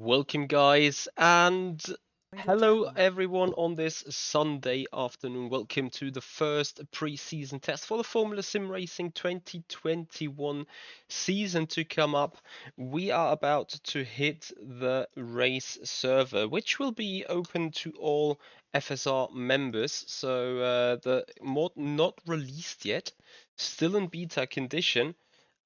Welcome, guys, and hello everyone on this Sunday afternoon. Welcome to the first pre-season test for the FormulaSimRacing 2021 season to come up. We are about to hit the race server, which will be open to all FSR members. So the mod not released yet, still in beta condition,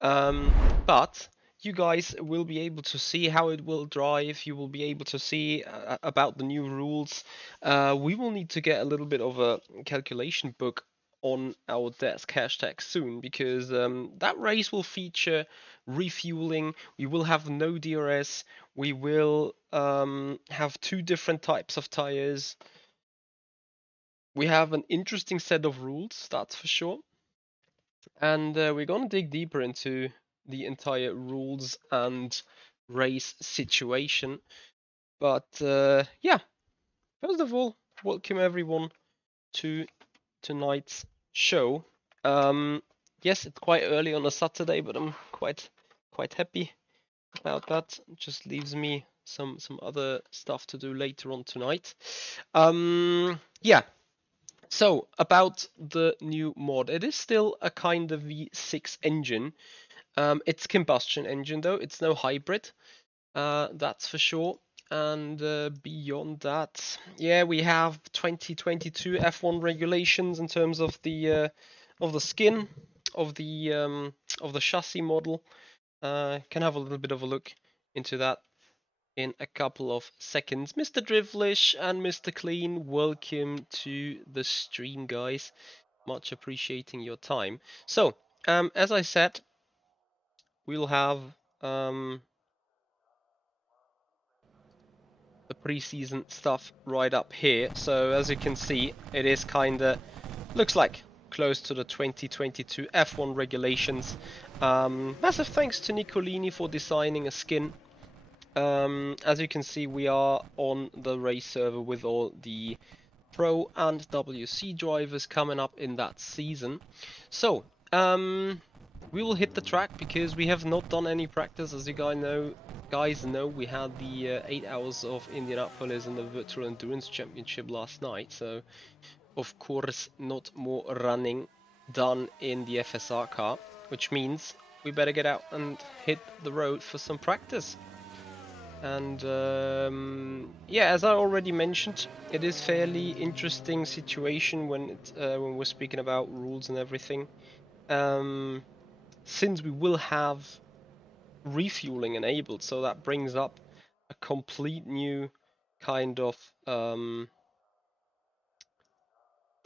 but you guys will be able to see how it will drive. You will be able to see about the new rules. We will need to get a little bit of a calculation book on our desk hashtag soon, because that race will feature refueling. We will have no DRS. We will have two different types of tires. We have an interesting set of rules, that's for sure. And we're gonna dig deeper into the entire rules and race situation. But yeah, first of all, welcome everyone to tonight's show. Yes, it's quite early on a Saturday, but I'm quite happy about that. It just leaves me some other stuff to do later on tonight. Yeah. So, about the new mod, it is still a kind of V6 engine. It's combustion engine though, it's no hybrid, that's for sure. And beyond that, yeah, we have 2022 F1 regulations in terms of the skin of the chassis model. Can have a little bit of a look into that in a couple of seconds. Mr. Drivlish and Mr. Clean, welcome to the stream, guys. Much appreciating your time. So, as I said, we'll have the preseason stuff right up here. So as you can see, it is kinda looks like close to the 2022 F1 regulations. Massive thanks to Nicolini for designing a skin. As you can see, we are on the race server with all the Pro and WC drivers coming up in that season. So, we will hit the track because we have not done any practice. As you guys know, we had the 8 hours of Indianapolis and the Virtual Endurance Championship last night. So, of course, not more running done in the FSR car, which means we better get out and hit the road for some practice. And yeah, as I already mentioned, it is fairly interesting situation when we're speaking about rules and everything. Since we will have refueling enabled, so that brings up a complete new kind of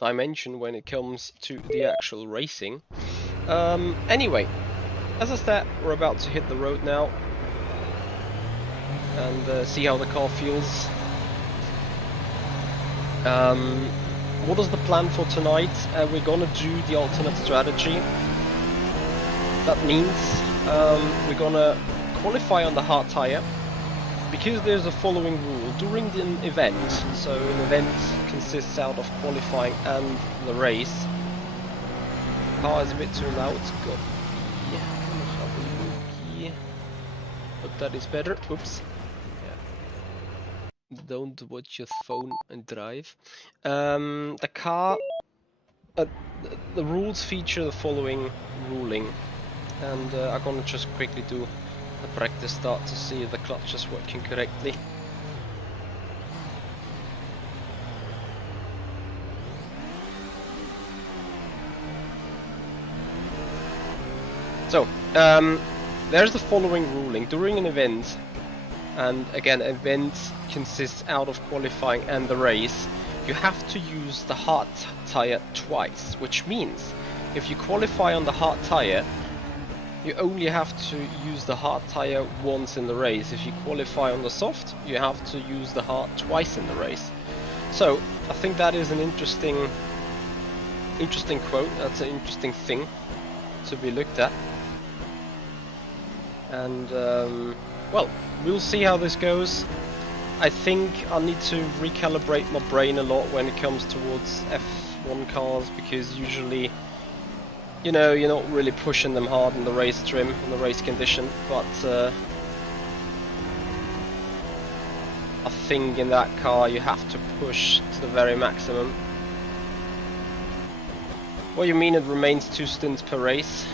dimension when it comes to the actual racing. Anyway, as I said, we're about to hit the road now and see how the car feels. What is the plan for tonight? We're gonna do the alternate strategy. That means we're gonna qualify on the hard tire, because there's a following rule during an event. So an event consists out of qualifying and the race. Car is a bit too loud. But that is better. Oops. Don't watch your phone and drive. The car, the rules feature the following ruling, and I'm gonna just quickly do a practice start to see if the clutch is working correctly. So, there's the following ruling during an event. And again, events consists out of qualifying and the race. You have to use the hard tire twice, which means if you qualify on the hard tire, you only have to use the hard tire once in the race. If you qualify on the soft, you have to use the hard twice in the race. So I think that is an interesting quote. That's an interesting thing to be looked at. And well, we'll see how this goes. I think I need to recalibrate my brain a lot when it comes towards F1 cars, because usually, you know, you're not really pushing them hard in the race trim, in the race condition, but I think in that car you have to push to the very maximum. What do you mean it remains 2 stints per race?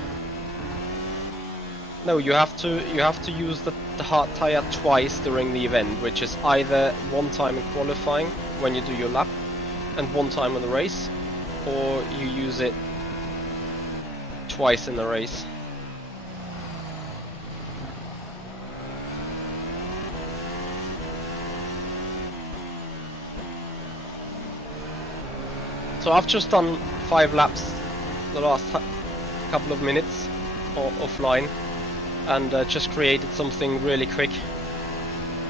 No, you have to use the hard tire twice during the event, which is either one time in qualifying when you do your lap and one time in the race, or you use it twice in the race. So I've just done 5 laps the last couple of minutes offline, and just created something really quick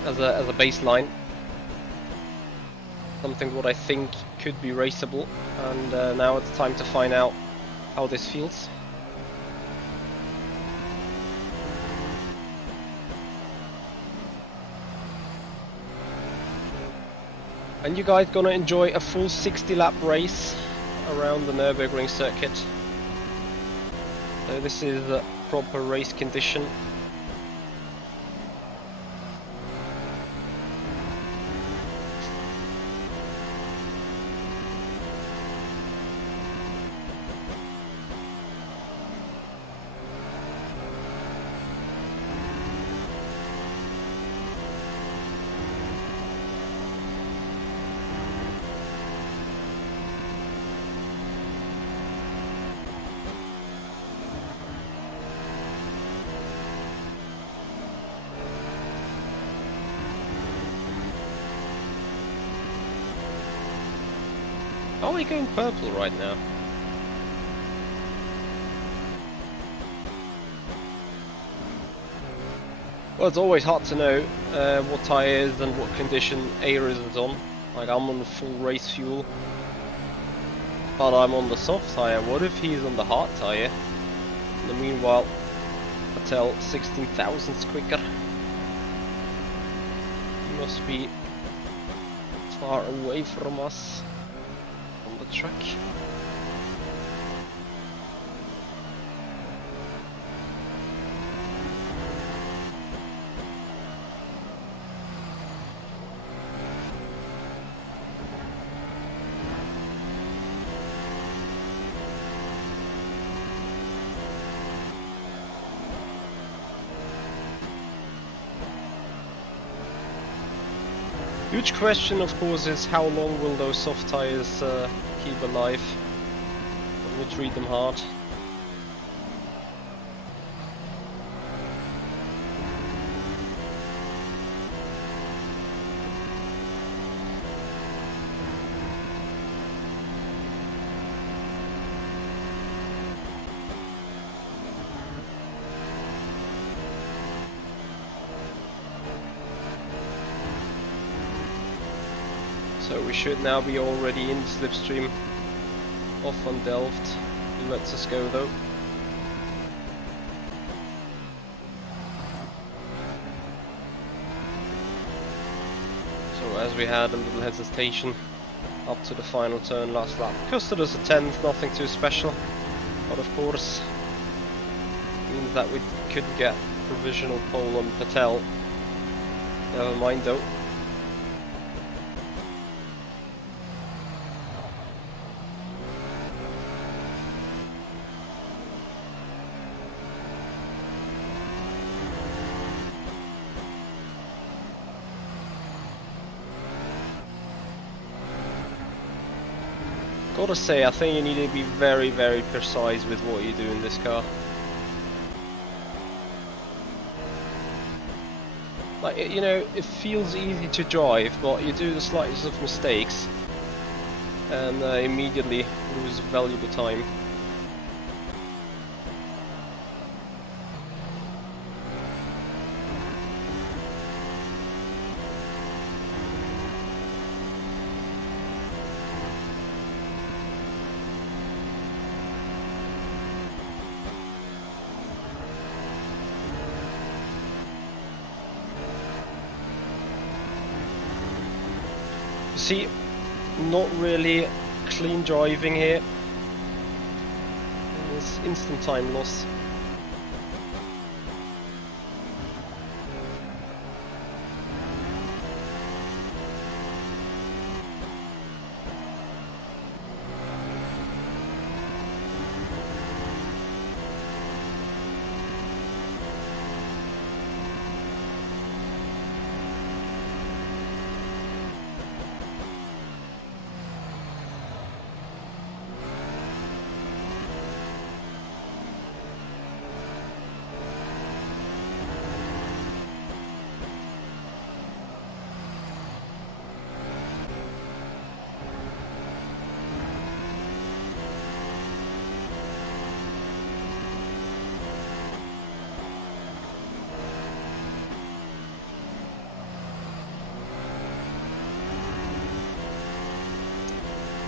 as a baseline. Something what I think could be raceable, and now it's time to find out how this feels. And you guys gonna enjoy a full 60 lap race around the Nürburgring circuit. So this is a proper race condition. Are we going purple right now? Well, it's always hard to know what tyres and what condition air is on. Like, I'm on the full race fuel, but I'm on the soft tyre. What if he's on the hard tyre? In the meanwhile, Patel 16 thousandths quicker. He must be far away from us on the track. Huge question, of course, is how long will those soft tires keep alive when we treat them hard. So we should now be already in the slipstream off on Delft. He lets us go though. So as we had a little hesitation up to the final turn last lap, costed us a 10th, nothing too special, but of course means that we couldn't get provisional pole on Patel. Never mind though. Gotta say, I think you need to be very, very precise with what you do in this car. Like, you know, it feels easy to drive, but you do the slightest of mistakes and immediately lose valuable time. See, not really clean driving here. It's instant time loss.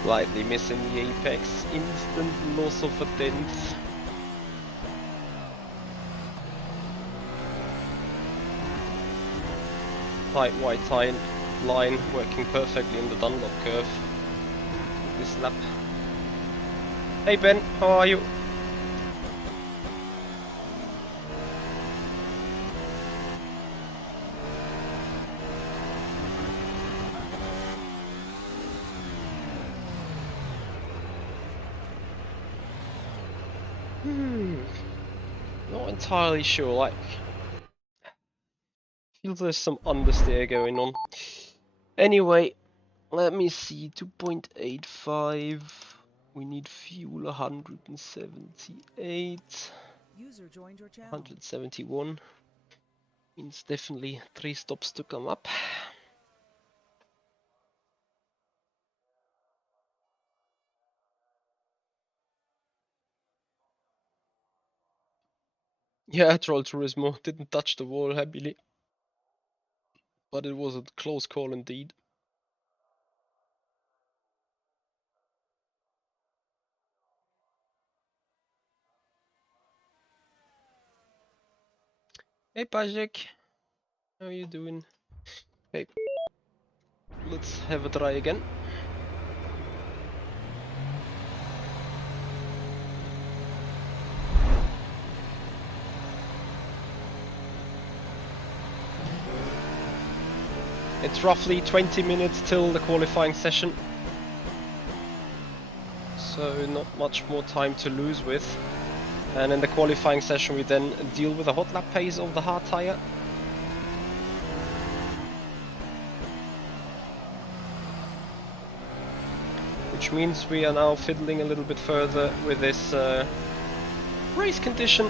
Slightly missing the apex, instant loss of a tenth. Tight white line working perfectly in the Dunlop curve this lap. Hey Ben, how are you? Not entirely sure, like, feels there's some understeer going on. Anyway, let me see, 2.85, we need fuel 178, 171, means definitely 3 stops to come up. Yeah, Troll Turismo didn't touch the wall happily, but it was a close call indeed. Hey Pajek, how are you doing? Hey, let's have a try again. It's roughly 20 minutes till the qualifying session, so not much more time to lose with. And in the qualifying session we then deal with the hot lap pace of the hard tyre. Which means we are now fiddling a little bit further with this race condition.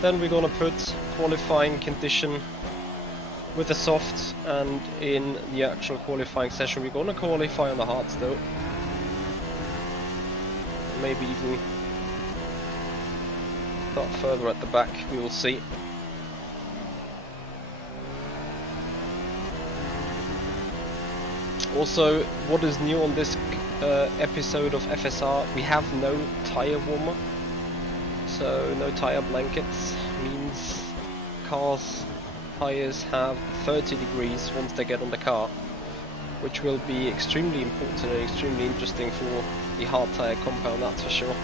Then we're gonna put qualifying condition with the softs, and in the actual qualifying session we're gonna qualify on the hards though. Maybe even start further at the back, we will see. Also, what is new on this episode of FSR, we have no tire warmer, so no tire blankets, means cars' tires have 30 degrees once they get on the car, which will be extremely important and extremely interesting for the hard tire compound, that's for sure.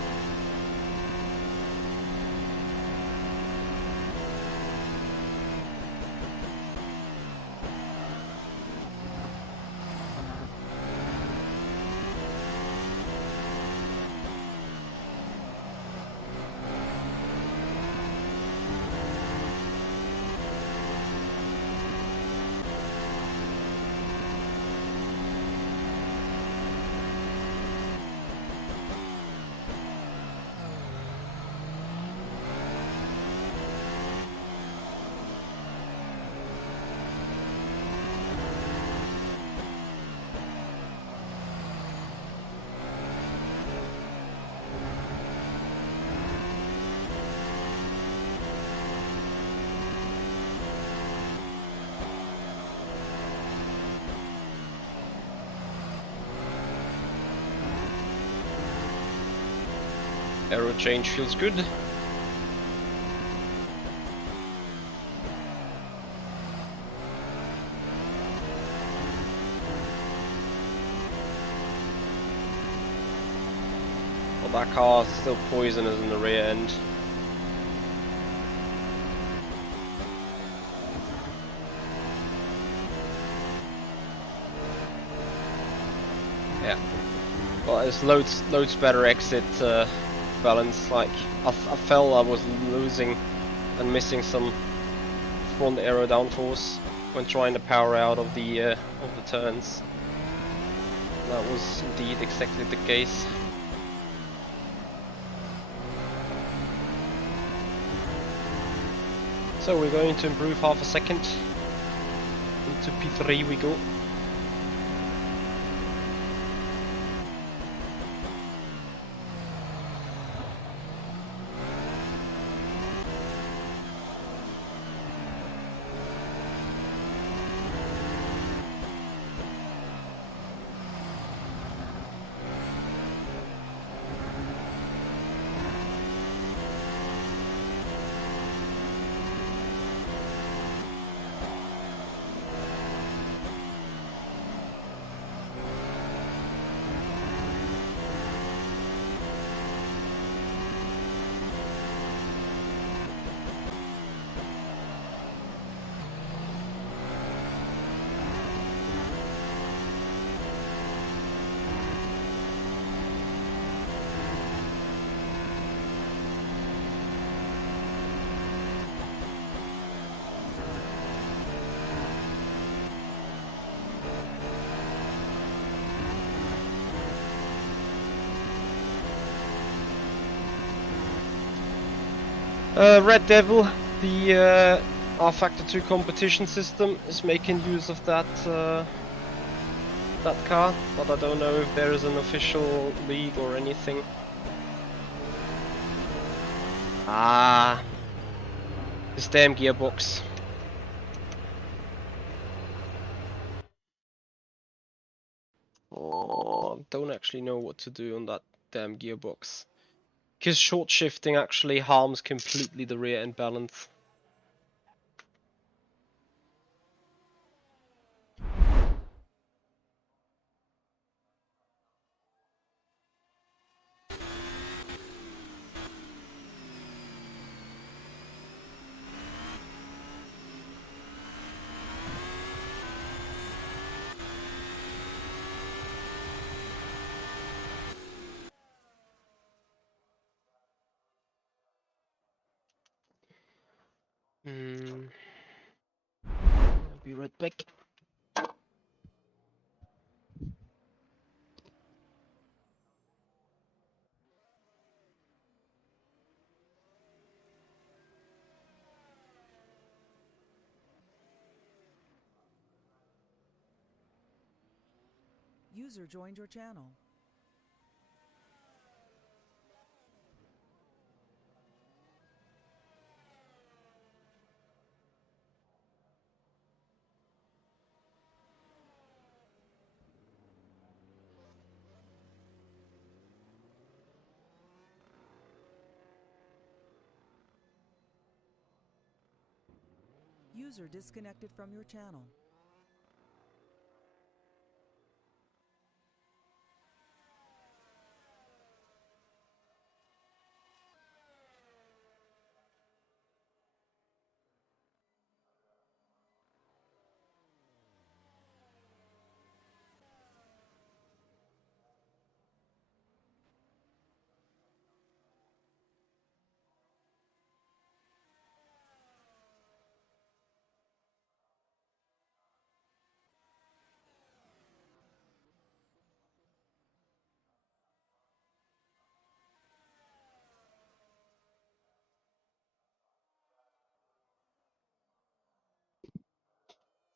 Aero change feels good. Well, that car is still poisonous in the rear end. Yeah. Well, it's loads better exit balance. Like I felt I was losing and missing some front aero downforce when trying to power out of the turns. That was indeed exactly the case. So we're going to improve half a second. Into P3 we go. Red Devil, the rFactor 2 competition system, is making use of that that car, but I don't know if there is an official league or anything. Ah, this damn gearbox. Oh, don't actually know what to do on that damn gearbox. Because short shifting actually harms completely the rear end balance. I'll be right back. User joined your channel. User disconnected from your channel.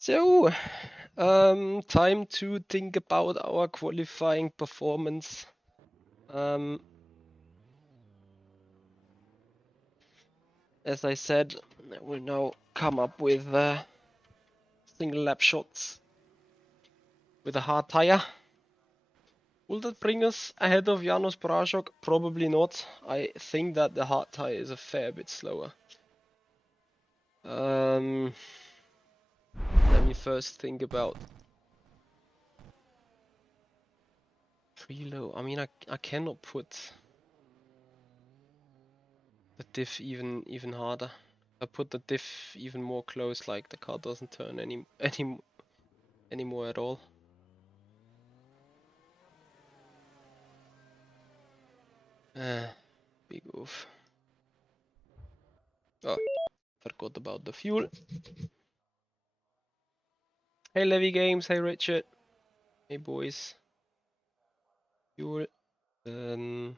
So, time to think about our qualifying performance. As I said, I will now come up with single lap shots with a hard tire. Will that bring us ahead of Janos Brajok? Probably not. I think that the hard tire is a fair bit slower. Let me first think about preload. I mean, I cannot put the diff even harder. I put the diff even more close, like the car doesn't turn anymore at all. Big oof. Oh, forgot about the fuel. Hey Levy Games, hey Richard, hey boys. Fuel. 9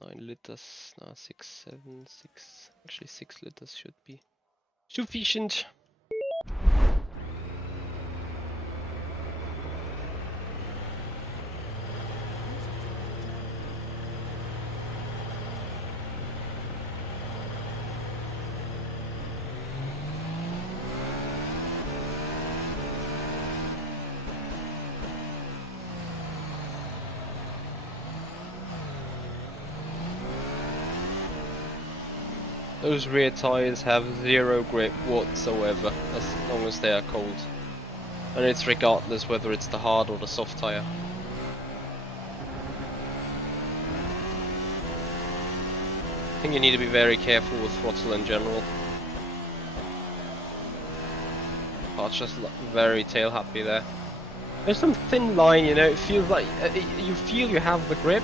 liters, no, 6, 7, 6. Actually, 6 liters should be sufficient. Those rear tires have zero grip whatsoever, as long as they are cold. And it's regardless whether it's the hard or the soft tire. I think you need to be very careful with throttle in general. Car's just very tail happy there. There's some thin line, you know, it feels like you feel you have the grip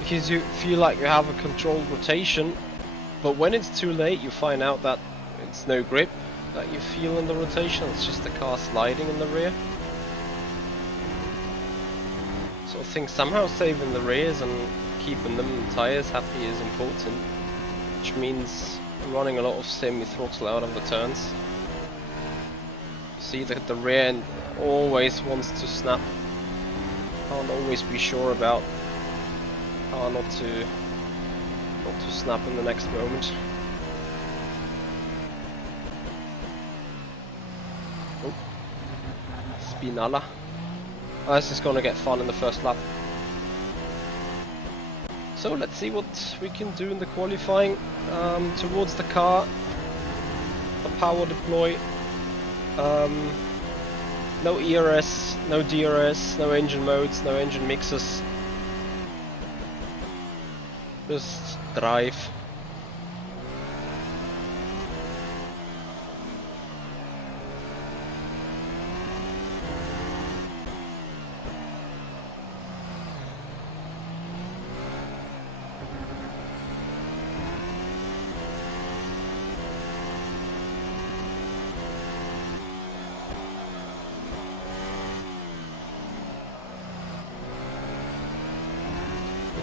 because you feel like you have a controlled rotation, but when it's too late you find out that it's no grip that you feel in the rotation, it's just the car sliding in the rear. So I think somehow saving the rears and keeping them tires happy is important. which means running a lot of semi-throttle out of the turns. You see that the rear end always wants to snap. Can't always be sure about how not to snap in the next moment. Oh, Spinalla. Oh, this is gonna get fun in the first lap. So let's see what we can do in the qualifying. Towards the car, the power deploy. No ERS, no DRS, no engine modes, no engine mixes. Just drive.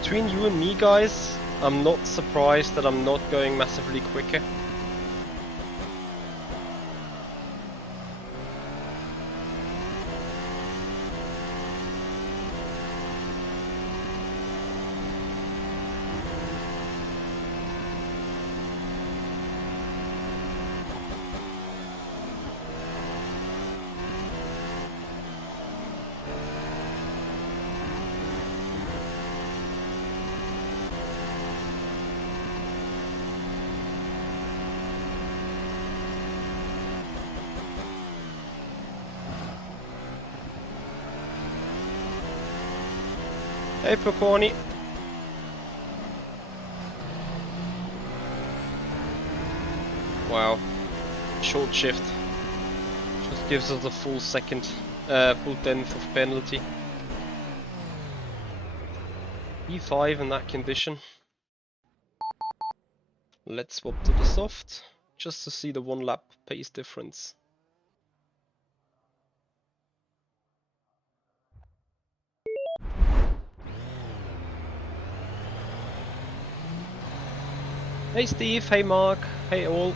Between you and me, guys, I'm not surprised that I'm not going massively quicker. Hey, Poconi. Wow. Short shift. Just gives us a full second, full tenth of penalty. E5 in that condition. Let's swap to the soft, just to see the 1 lap pace difference. Hey Steve, hey Mark, hey all.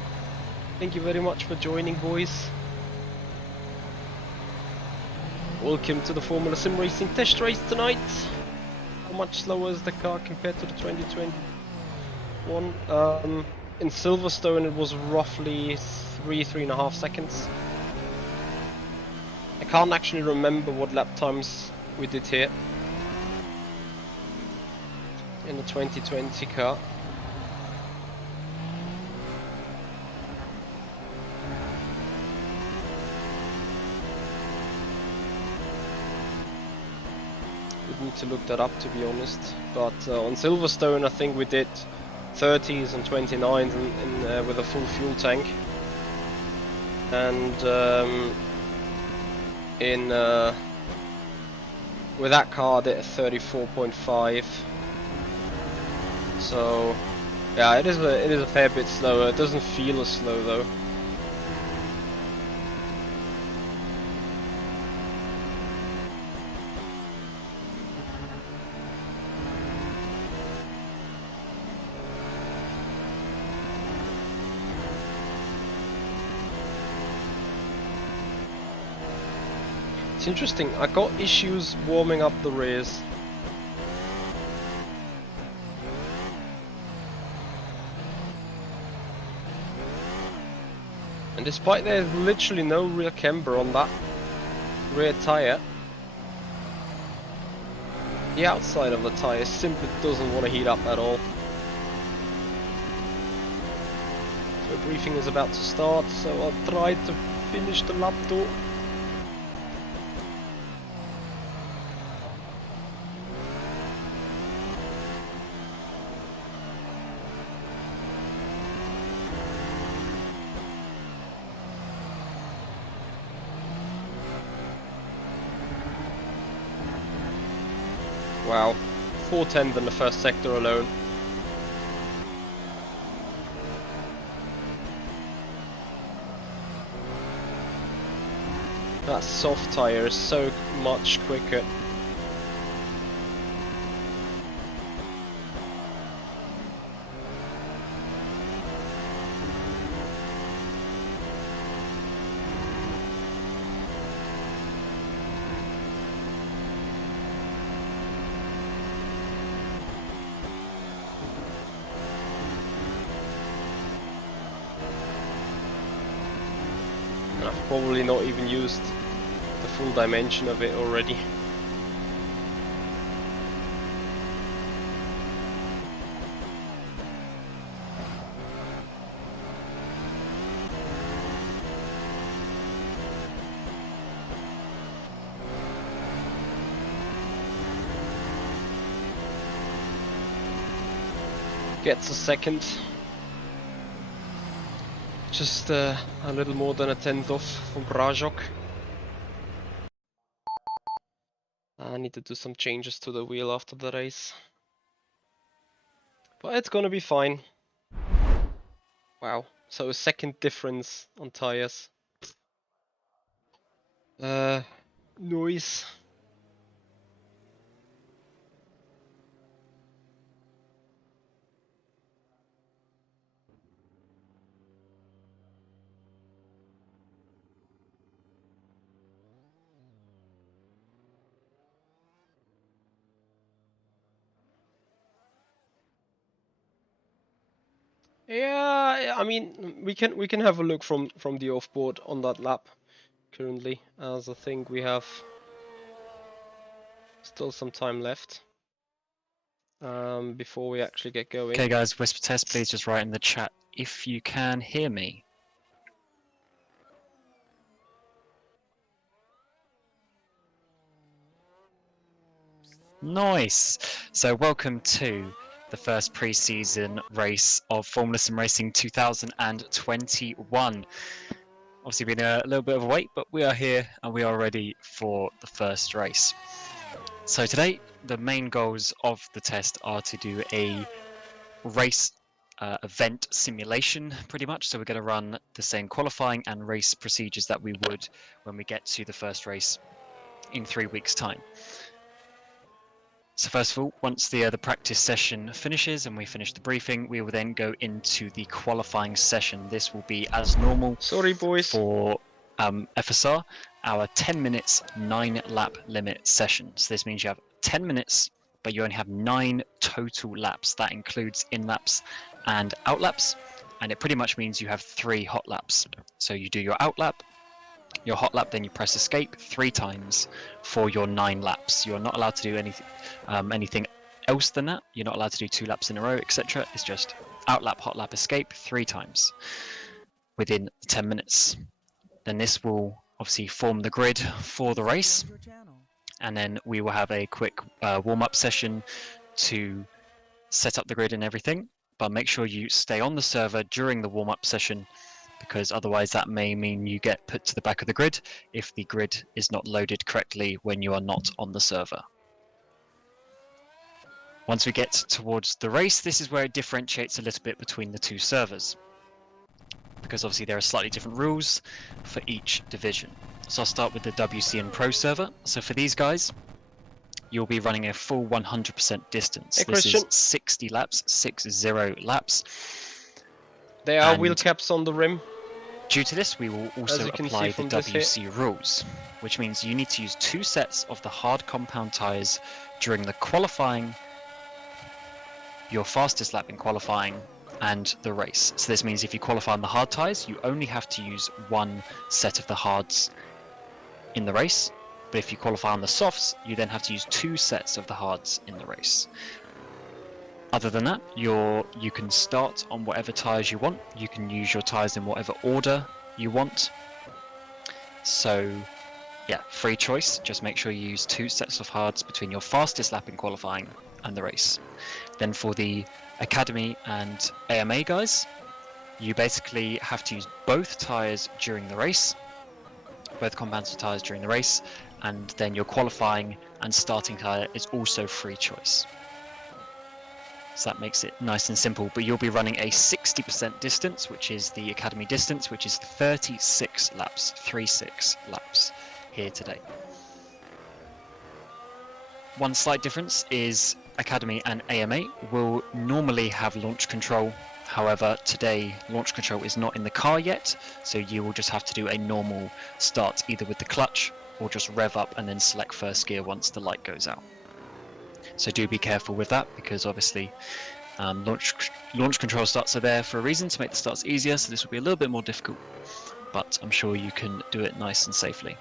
Thank you very much for joining, boys. Welcome to the FormulaSimRacing test race tonight. How much slower is the car compared to the 2021? In Silverstone it was roughly 3.5 seconds. I can't actually remember what lap times we did here in the 2020 car. Need to look that up, to be honest, but on Silverstone I think we did 30s and 29s with a full fuel tank, and with that car I did a 34.5. So yeah, it is a fair bit slower. It doesn't feel as slow though. It's interesting, I got issues warming up the rears. And despite there's literally no rear camber on that rear tyre, the outside of the tyre simply doesn't want to heat up at all. So briefing is about to start, so I'll try to finish the lap door. Wow, 410 in the first sector alone. That soft tyre is so much quicker. And I've probably not even used the full dimension of it already. Gets a second. Just a little more than a tenth off from Brajok. I need to do some changes to the wheel after the race. But it's gonna be fine. Wow, so a second difference on tires. Noise. Yeah, I mean we can have a look from the offboard on that lap currently, as I think we have still some time left before we actually get going. Okay guys, Whisper Test, please just write in the chat if you can hear me. Nice! So welcome to the first pre-season race of FormulaSimRacing 2021. Obviously been a little bit of a wait, but we are here and we are ready for the first race. So today, the main goals of the test are to do a race event simulation, pretty much. So we're going to run the same qualifying and race procedures that we would when we get to the first race in 3 weeks' time. So first of all, once the practice session finishes and we finish the briefing, we will then go into the qualifying session. This will be as normal. Sorry, boys. For FSR, our 10 minutes, 9 lap limit session. So this means you have 10 minutes, but you only have 9 total laps. That includes in laps and out laps, and it pretty much means you have 3 hot laps. So you do your out lap, your hot lap, then you press escape 3 times for your 9 laps. You're not allowed to do anything else than that. You're not allowed to do 2 laps in a row, etc. It's just out lap, hot lap, escape 3 times within 10 minutes. Then this will obviously form the grid for the race, and then we will have a quick warm-up session to set up the grid and everything. But make sure you stay on the server during the warm-up session, because otherwise that may mean you get put to the back of the grid if the grid is not loaded correctly when you are not on the server. Once we get towards the race, this is where it differentiates a little bit between the 2 servers, because obviously there are slightly different rules for each division. So I'll start with the WC and Pro server. So for these guys, you'll be running a full 100% distance. Hey, this Christian. is 60 laps, 60 laps. There are And wheel caps on the rim. due to this, we will also apply the this WC rules, which means you need to use 2 sets of the hard compound tyres during the qualifying, your fastest lap in qualifying, and the race. So this means if you qualify on the hard tyres, you only have to use 1 set of the hards in the race. But if you qualify on the softs, you then have to use 2 sets of the hards in the race. Other than that, you can start on whatever tyres you want. You can use your tyres in whatever order you want. So yeah, free choice. Just make sure you use 2 sets of hards between your fastest lap in qualifying and the race. Then for the Academy and AMA guys, you basically have to use both tyres during the race, both compounds of tyres during the race, and then your qualifying and starting tyre is also free choice. So that makes it nice and simple, but you'll be running a 60% distance, which is the Academy distance, which is 36 laps, 36 laps here today. One slight difference is Academy and AMA will normally have launch control. However, today launch control is not in the car yet, so you will just have to do a normal start either with the clutch or just rev up and then select first gear once the light goes out. So do be careful with that, because obviously Launch control starts are there for a reason, to make the starts easier, so this will be a little bit more difficult, but I'm sure you can do it nice and safely.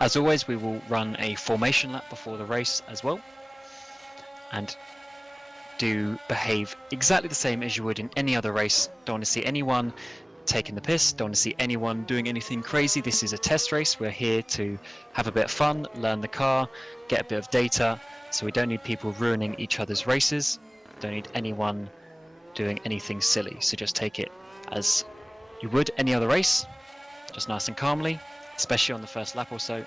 As always, we will run a formation lap before the race as well, and do behave exactly the same as you would in any other race. Don't want to see anyone taking the piss, don't want to see anyone doing anything crazy. This is a test race. We're here to have a bit of fun, learn the car, get a bit of data, so we don't need people ruining each other's races. Don't need anyone doing anything silly, so just take it as you would any other race, just nice and calmly, especially on the first lap or so,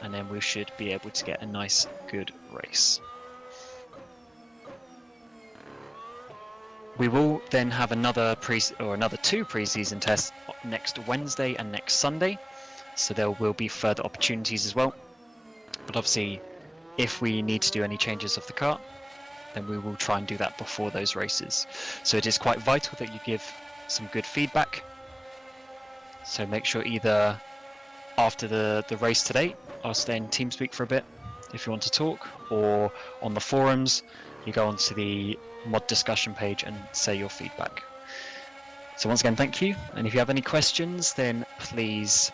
and then we should be able to get a nice, good race. We will then have another two pre-season tests next Wednesday and next Sunday, so there will be further opportunities as well. But obviously, if we need to do any changes of the car, then we will try and do that before those races. So it is quite vital that you give some good feedback. So make sure either after the race today, I'll stay in TeamSpeak for a bit if you want to talk, or on the forums, you go onto the mod discussion page and say your feedback. So once again, thank you. And if you have any questions, then please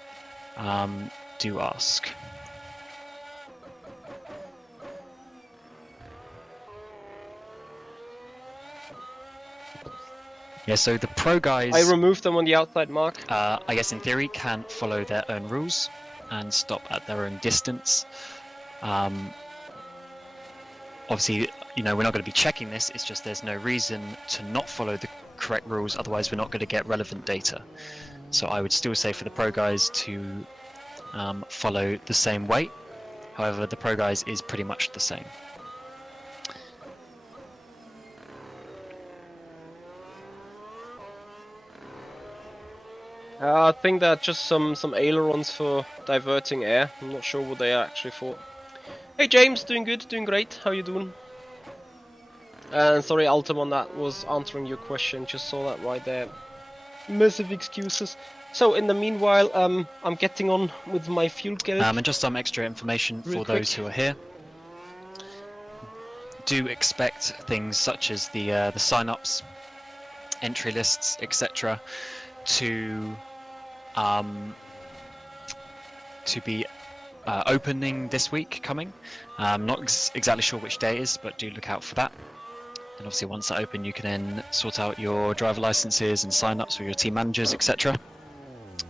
do ask. Yeah, so the pro guys, I removed them on the outside mark. I guess in theory, can follow their own rules and stop at their own distance. Obviously, you know, we're not going to be checking this. It's just there's no reason to not follow the correct rules. Otherwise, we're not going to get relevant data. So I would still say for the pro guys to follow the same way. However, the pro guys is pretty much the same. I think they're just some ailerons for diverting air. I'm not sure what they are actually for. Hey James, doing good, doing great. How you doing? And sorry Altamon, that was answering your question. Just saw that right there. Massive excuses. So in the meanwhile, I'm getting on with my fuel gauge. And just some extra information for those who are here. Do expect things such as the sign-ups, entry lists, etc. to be opening this week coming. Not exactly sure which day it is, but do look out for that. And obviously once that open, you can then sort out your driver licenses and sign-ups with your team managers, etc.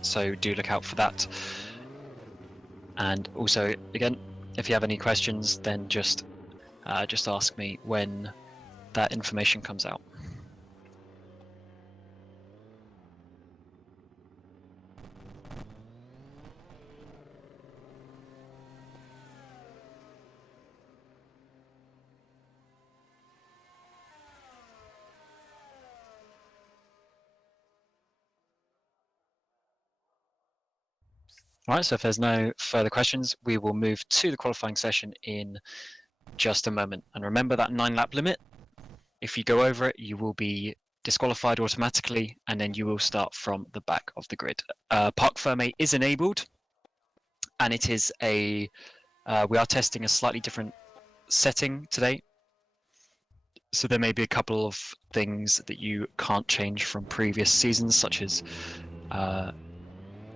So do look out for that. And also, again, if you have any questions, then just ask me when that information comes out. Alright, so if there's no further questions, we will move to the qualifying session in just a moment. And remember that 9-lap limit. If you go over it, you will be disqualified automatically, and then you will start from the back of the grid. Parc Fermé is enabled, and it is we are testing a slightly different setting today. So there may be a couple of things that you can't change from previous seasons, such as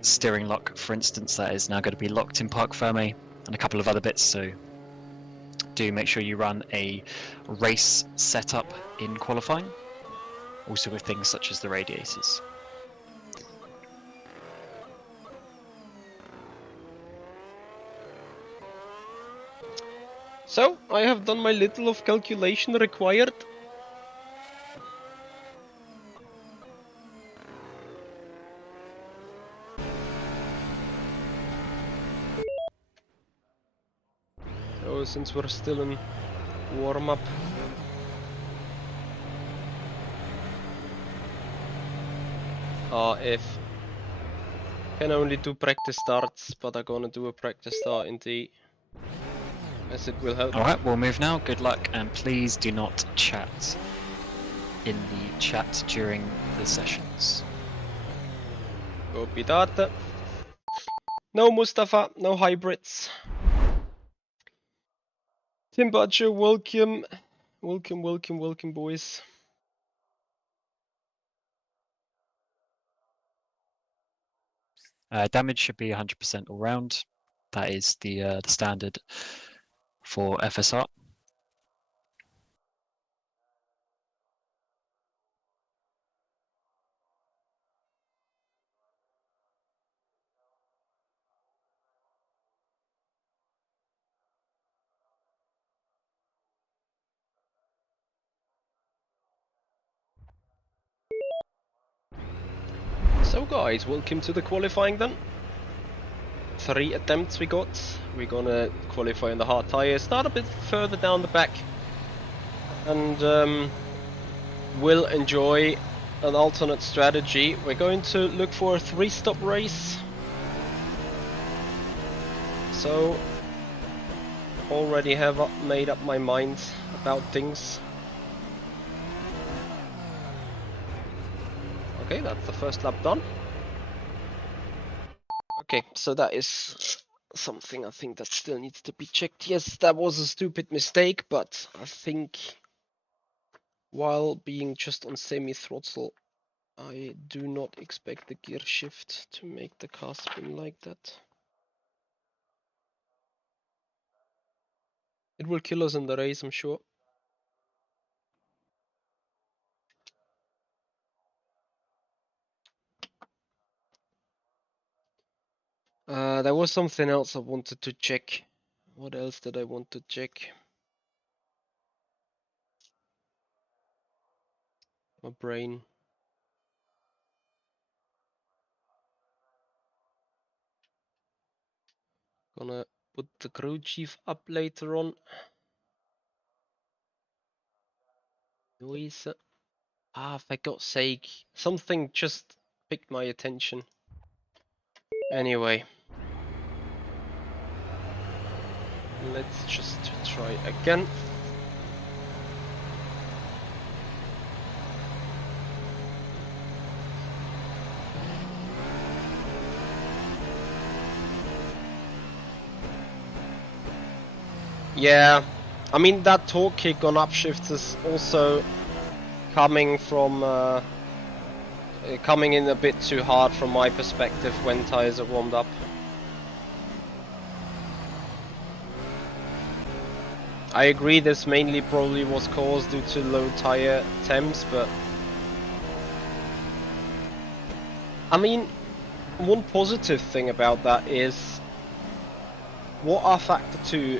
steering lock, for instance, that is now going to be locked in Parc Fermé, and a couple of other bits. So do make sure you run a race setup in qualifying, also with things such as the radiators. So I have done my little of calculation required. So since we're still in warm-up, if can only do practice starts, but I'm gonna do a practice start in the, as it will help. Alright, we'll move now. Good luck, and please do not chat in the chat during the sessions. Copy that. No Mustafa, no hybrids. Tim Butcher, welcome. Welcome, welcome, welcome, boys. Damage should be 100% all round. That is the standard for FSR. So guys, welcome to the qualifying then. 3 attempts we got. We're gonna qualify on the hard tyre, start a bit further down the back, and we'll enjoy an alternate strategy. We're going to look for a 3-stop race. So, already have made up my mind about things. Okay, that's the first lap done. Okay, so that is something I think that still needs to be checked. Yes, that was a stupid mistake, but I think while being just on semi-throttle, I do not expect the gear shift to make the car spin like that. It will kill us in the race, I'm sure. There was something else I wanted to check. What else did I want to check? My brain. Gonna put the crew chief up later on. Noise. Ah, for God's sake. Something just picked my attention. Anyway. Let's just try again. Yeah, I mean that torque kick on upshifts is also coming from coming in a bit too hard from my perspective when tires are warmed up. I agree this mainly probably was caused due to low tire temps, but I mean one positive thing about that is what rFactor 2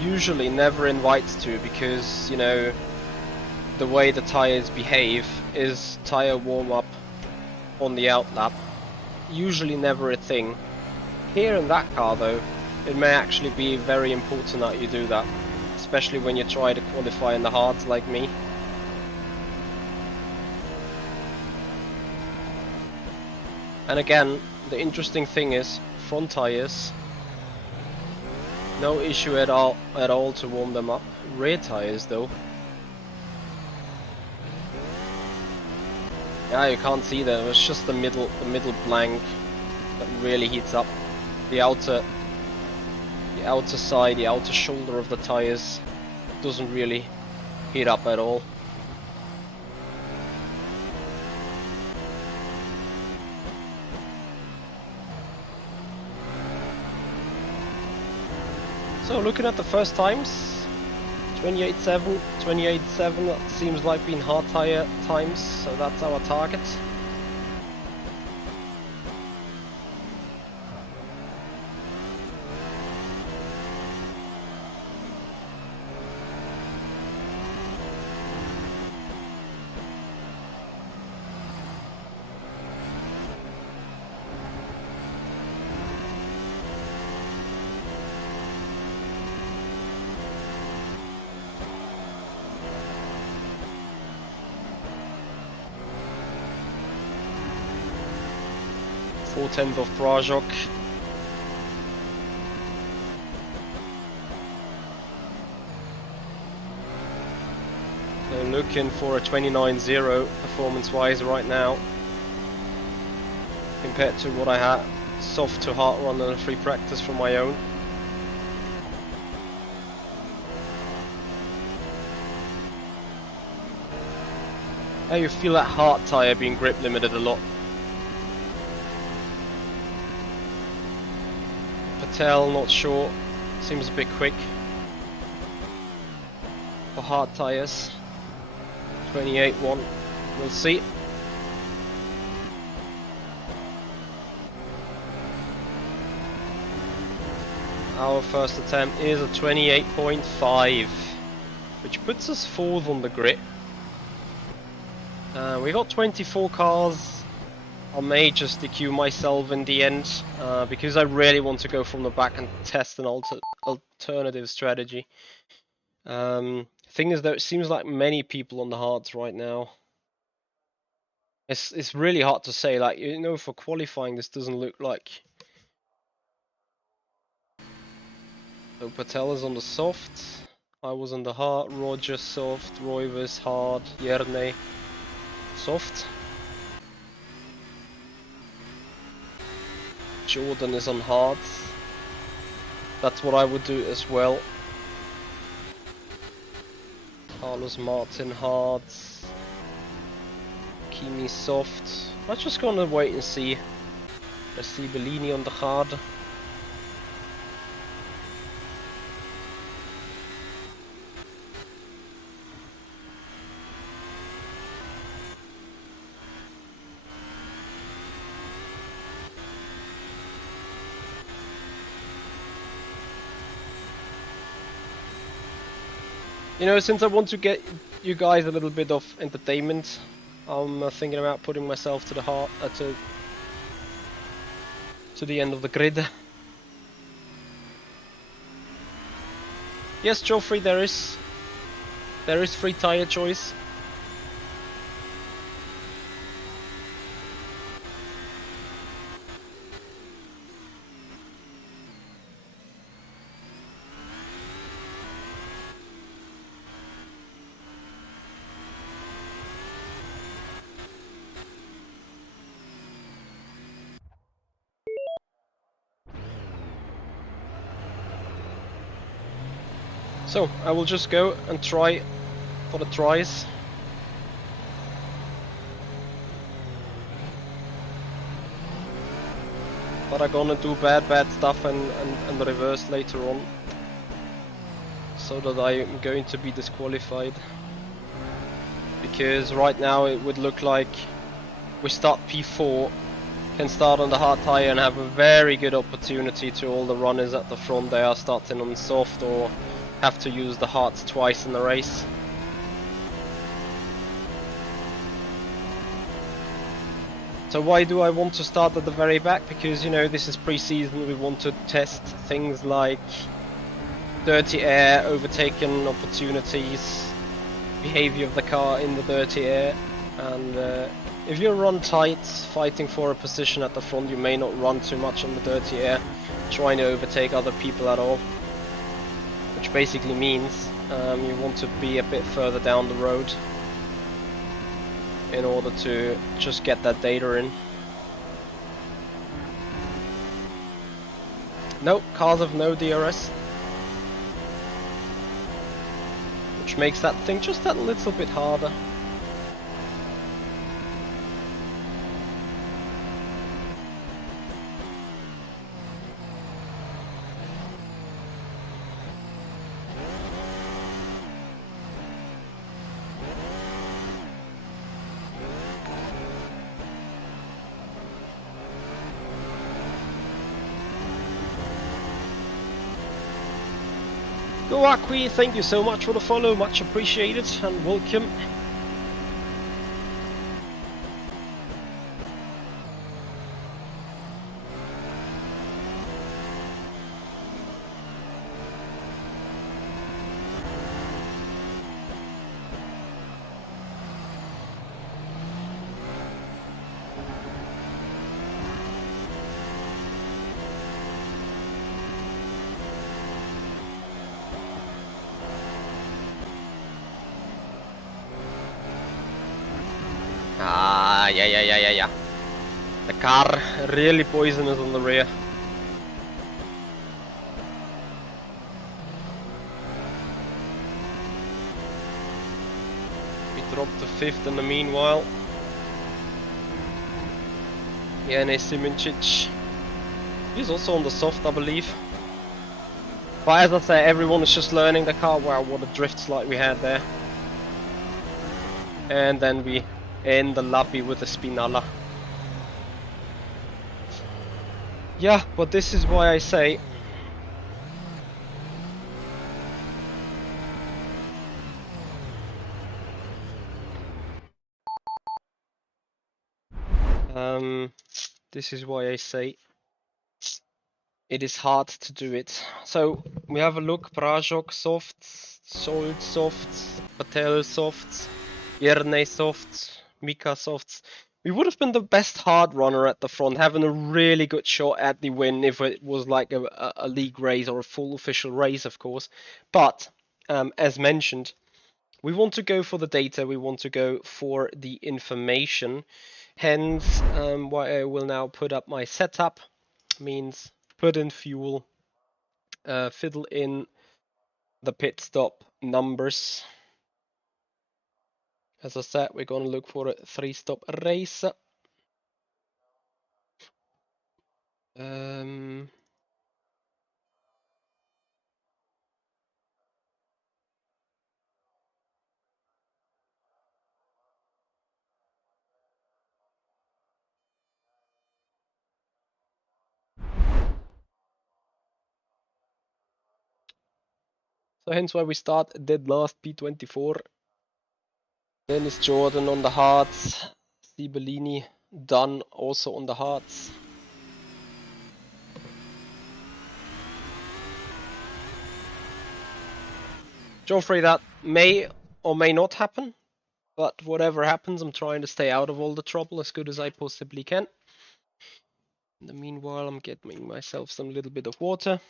usually never invites to, because you know the way the tires behave is tire warm up on the outlap, usually never a thing. Here in that car though, it may actually be very important that you do that, especially when you try to qualify in the hards like me. And again, the interesting thing is front tires, no issue at all to warm them up. Rear tires though. Yeah, you can't see that. It's just the middle blank that really heats up. The outer side, the outer shoulder of the tires doesn't really heat up at all. So looking at the first times, 28.7, 28.7, that seems like being hard tire times, so that's our target. Tenth of Prajok. So looking for a 29.0 performance-wise right now, compared to what I had soft to hard run and a free practice from my own. How you feel that hard tyre being grip limited a lot? Patel, not sure. Seems a bit quick for hard tyres. 28.1. We'll see. Our first attempt is a 28.5, which puts us 4th on the grid. We got 24 cars. I may just DQ myself in the end, because I really want to go from the back and test an alternative strategy. Thing is though, it seems like many people on the hards right now. It's really hard to say, like, you know, for qualifying this doesn't look like. So Patel is on the soft, I was on the hard, Roger soft, Roy was hard, Yerne soft. Jordan is on hard. That's what I would do as well. Carlos Martin hard. Kimi soft. I'm just gonna wait and see. Let's see Bellini on the hard. You know, since I want to get you guys a little bit of entertainment, I'm thinking about putting myself to the heart, to the end of the grid. Yes, Joffrey, there is free tire choice. So, I will just go and try for the tries. But I'm gonna do bad stuff and reverse later on. So that I'm going to be disqualified. Because right now it would look like we start P4, can start on the hard tyre and have a very good opportunity to all the runners at the front. They are starting on soft or have to use the hards twice in the race. So why do I want to start at the very back? Because, you know, this is pre-season, we want to test things like dirty air, overtaking opportunities, behavior of the car in the dirty air, and if you run tight, fighting for a position at the front, you may not run too much in the dirty air, trying to overtake other people at all. Which basically means you want to be a bit further down the road in order to just get that data in. Nope, cars have no DRS. Which makes that thing just that little bit harder. Go Aqui, thank you so much for the follow, much appreciated and welcome. Yeah. The car really poisonous on the rear. We dropped to 5th in the meanwhile. Jene Simincic. He's also on the soft, I believe. But as I say, everyone is just learning the car. Wow, what a drift like we had there. And then we end the lobby with the Spinalla. Yeah, but this is why I say this is why I say it is hard to do it. So we have a look: Brajok softs, Sold softs, Patel softs, Yerne softs, Mika softs. We would have been the best hard runner at the front, having a really good shot at the win if it was like a league race or a full official race, of course. But as mentioned, we want to go for the data, we want to go for the information. Hence, why I will now put up my setup, means put in fuel, fiddle in the pit stop numbers. As I said, we're going to look for a 3-stop race. So hence why we start dead last, P24. Dennis Jordan on the hards. Sibellini done also on the hards. Joffrey, that may or may not happen, but whatever happens, I'm trying to stay out of all the trouble as good as I possibly can. In the meanwhile, I'm getting myself some little bit of water.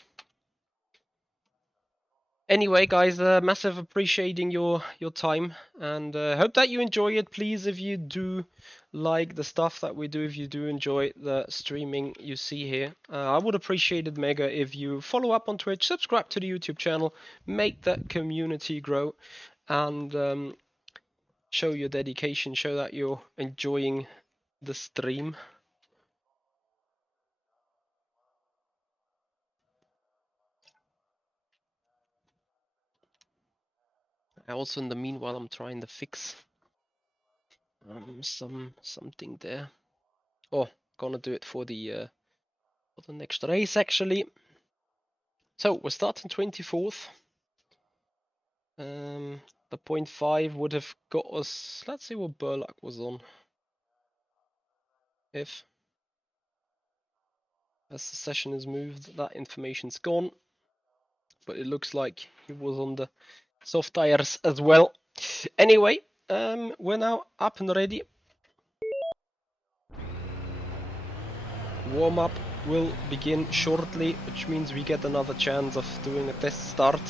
Anyway, guys, massive appreciating your time, and hope that you enjoy it. Please, if you do like the stuff that we do, if you do enjoy the streaming you see here, I would appreciate it mega if you follow up on Twitch, subscribe to the YouTube channel, make that community grow, and show your dedication, show that you're enjoying the stream. Also, in the meanwhile, I'm trying to fix something there. Oh, gonna do it for the next race actually. So we're starting 24th. The 0.5 would have got us. Let's see what Burlock was on. If as the session is moved, that information's gone. But it looks like he was on the soft tires as well. Anyway, we're now up and ready. Warm up will begin shortly, which means we get another chance of doing a test start.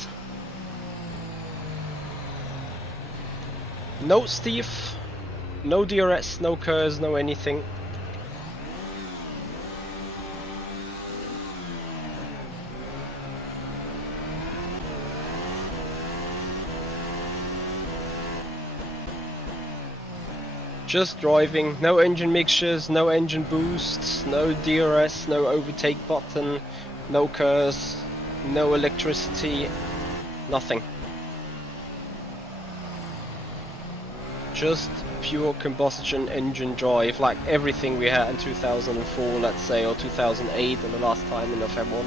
No Steve, no DRS, no KERS, no anything. Just driving, no engine mixtures, no engine boosts, no DRS, no overtake button, no KERS, no electricity, nothing. Just pure combustion engine drive, like everything we had in 2004, let's say, or 2008 and the last time in the F1.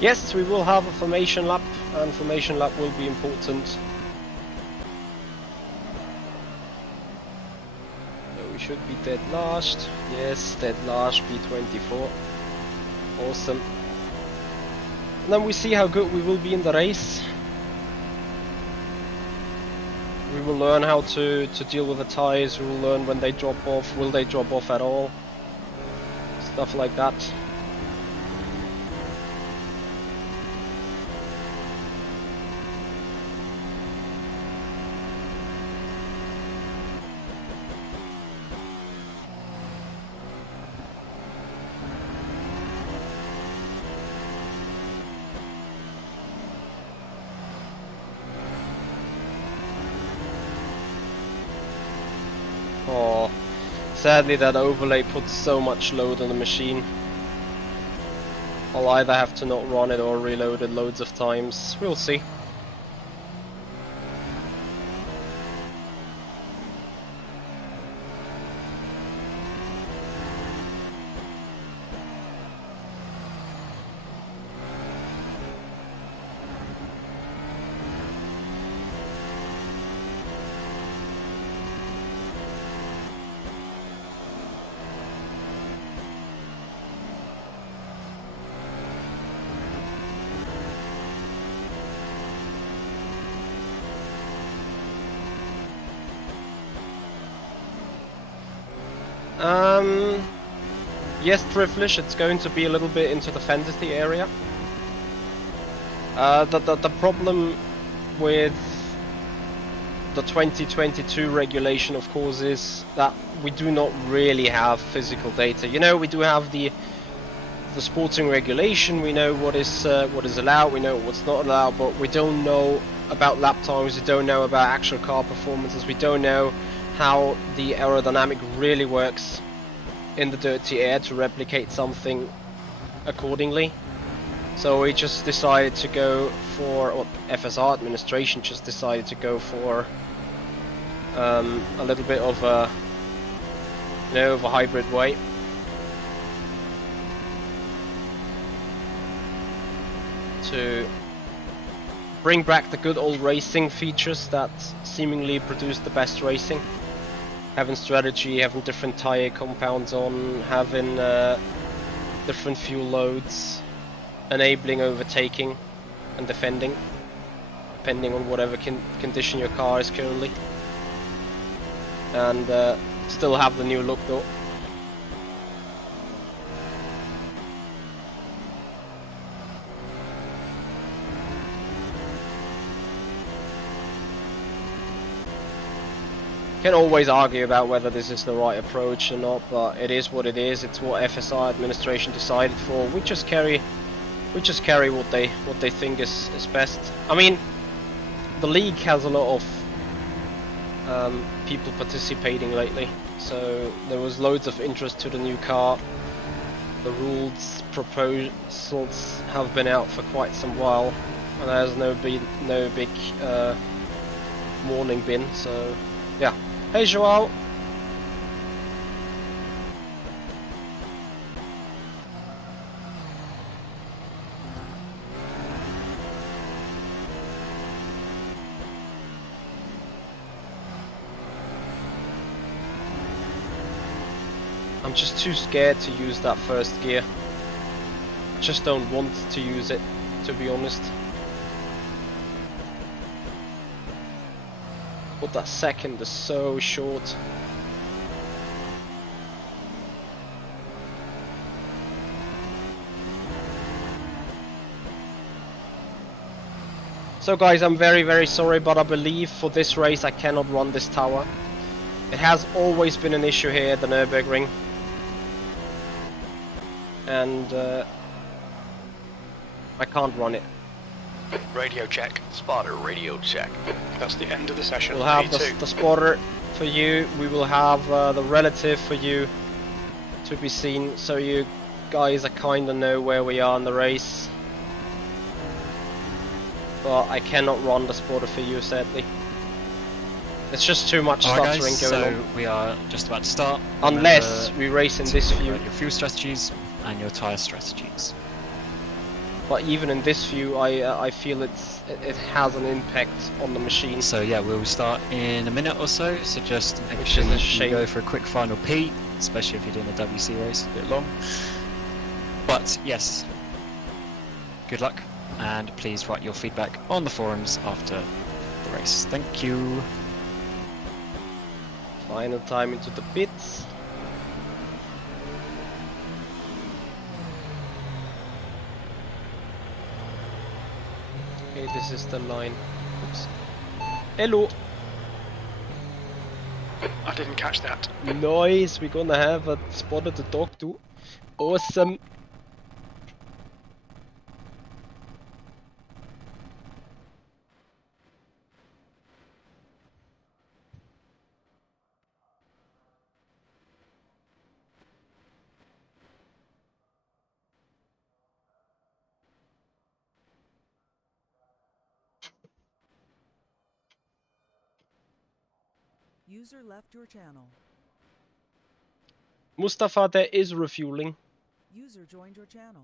Yes, we will have a formation lap, and formation lap will be important. So we should be dead last. Yes, dead last, P24. Awesome. And then we see how good we will be in the race. We will learn how to deal with the tires, we will learn when they drop off, will they drop off at all? Stuff like that. Sadly, that overlay puts so much load on the machine. I'll either have to not run it or reload it loads of times. We'll see. Yes, privilege, it's going to be a little bit into the fantasy area. The problem with the 2022 regulation, of course, is that we do not really have physical data. You know, we do have the sporting regulation, we know what is allowed, we know what's not allowed, but we don't know about lap times, we don't know about actual car performances, we don't know how the aerodynamic really works in the dirty air to replicate something accordingly. So we just decided to go for, or FSR administration just decided to go for a little bit of a, you know, of a hybrid way. To bring back the good old racing features that seemingly produce the best racing. Having strategy, having different tire compounds on, having different fuel loads, enabling overtaking and defending, depending on whatever condition your car is currently. And still have the new look though. Can always argue about whether this is the right approach or not, but it is what it is. It's what FSR administration decided for. We just carry what they think is best. I mean, the league has a lot of people participating lately, so there was loads of interest to the new car. The rules proposals have been out for quite some while, and there's no big warning bin. So yeah. Hey Joao. I'm just too scared to use that first gear. I just don't want to use it, to be honest. But that second is so short. So guys, I'm very sorry, but I believe for this race I cannot run this tower. It has always been an issue here at the Nürburgring. And I can't run it. Radio check. Spotter, radio check. That's the end of the session. We'll have the spotter for you. We will have the relative for you to be seen, so you guys kind of know where we are in the race. But I cannot run the spotter for you, sadly. It's just too much stuttering going on. We are just about to start. Unless we race in this view. Your fuel strategies and your tyre strategies. But even in this view, I feel it has an impact on the machine. So yeah, we'll start in a minute or so. So just make sure you go for a quick final P, especially if you're doing a WC race, a bit long. But yes, good luck, and please write your feedback on the forums after the race. Thank you. Final time into the pits. Okay, this is the line. Oops. Hello. I didn't catch that. Nice, we're gonna have a spotter to talk to. Awesome. User left your channel. Mustafa, there is refueling. User joined your channel.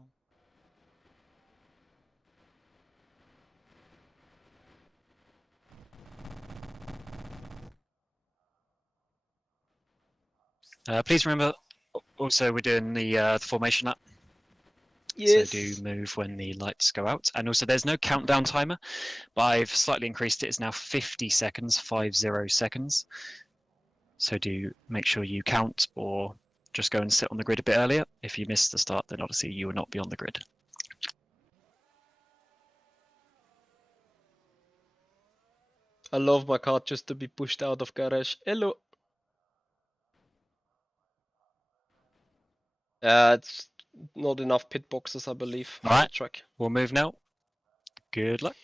Please remember, also we're doing the formation up. Yes. So do move when the lights go out. And also there's no countdown timer, but I've slightly increased it. It's now 50 seconds, 50 seconds. So do make sure you count or just go and sit on the grid a bit earlier. If you miss the start, then obviously you will not be on the grid. I love my car just to be pushed out of garage. Hello. It's not enough pit boxes, I believe, for the Alright, track. we'll move now. Good luck.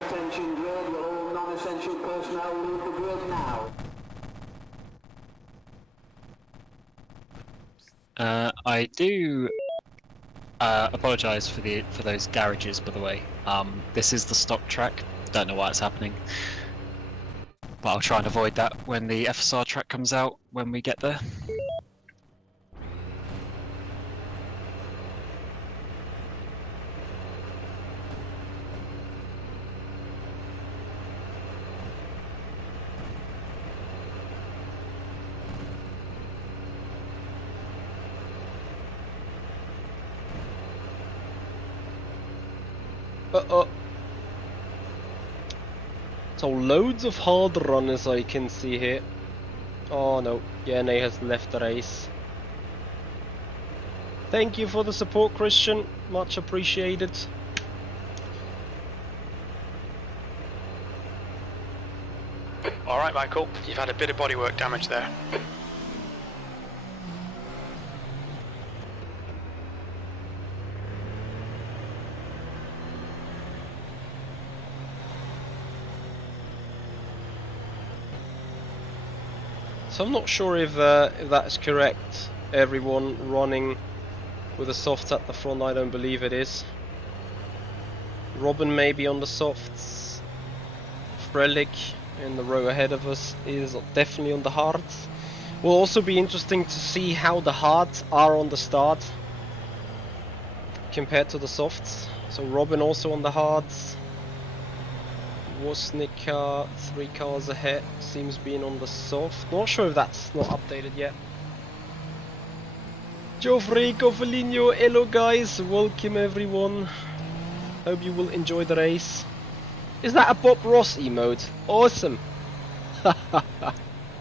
Attention grid, will all non-essential personnel leave the grid now? I do apologise for those garages, by the way. This is the stock track. Don't know why it's happening, but I'll try and avoid that when the FSR track comes out when we get there. Uh-oh. So loads of hard runners I can see here. Oh no, Yene has left the race. Thank you for the support, Christian. Much appreciated. Alright, Michael, you've had a bit of bodywork damage there. So I'm not sure if that's correct. Everyone running with the softs at the front, I don't believe it is. Robin may be on the softs. Frelik in the row ahead of us is definitely on the hards. Will also be interesting to see how the hards are on the start compared to the softs. So Robin also on the hards. Woznica 3 cars ahead, seems being on the soft. Not sure if that's not updated yet. Geoffrey, Cofelino, hello guys, welcome everyone. Hope you will enjoy the race. Is that a Bob Ross emote? Awesome.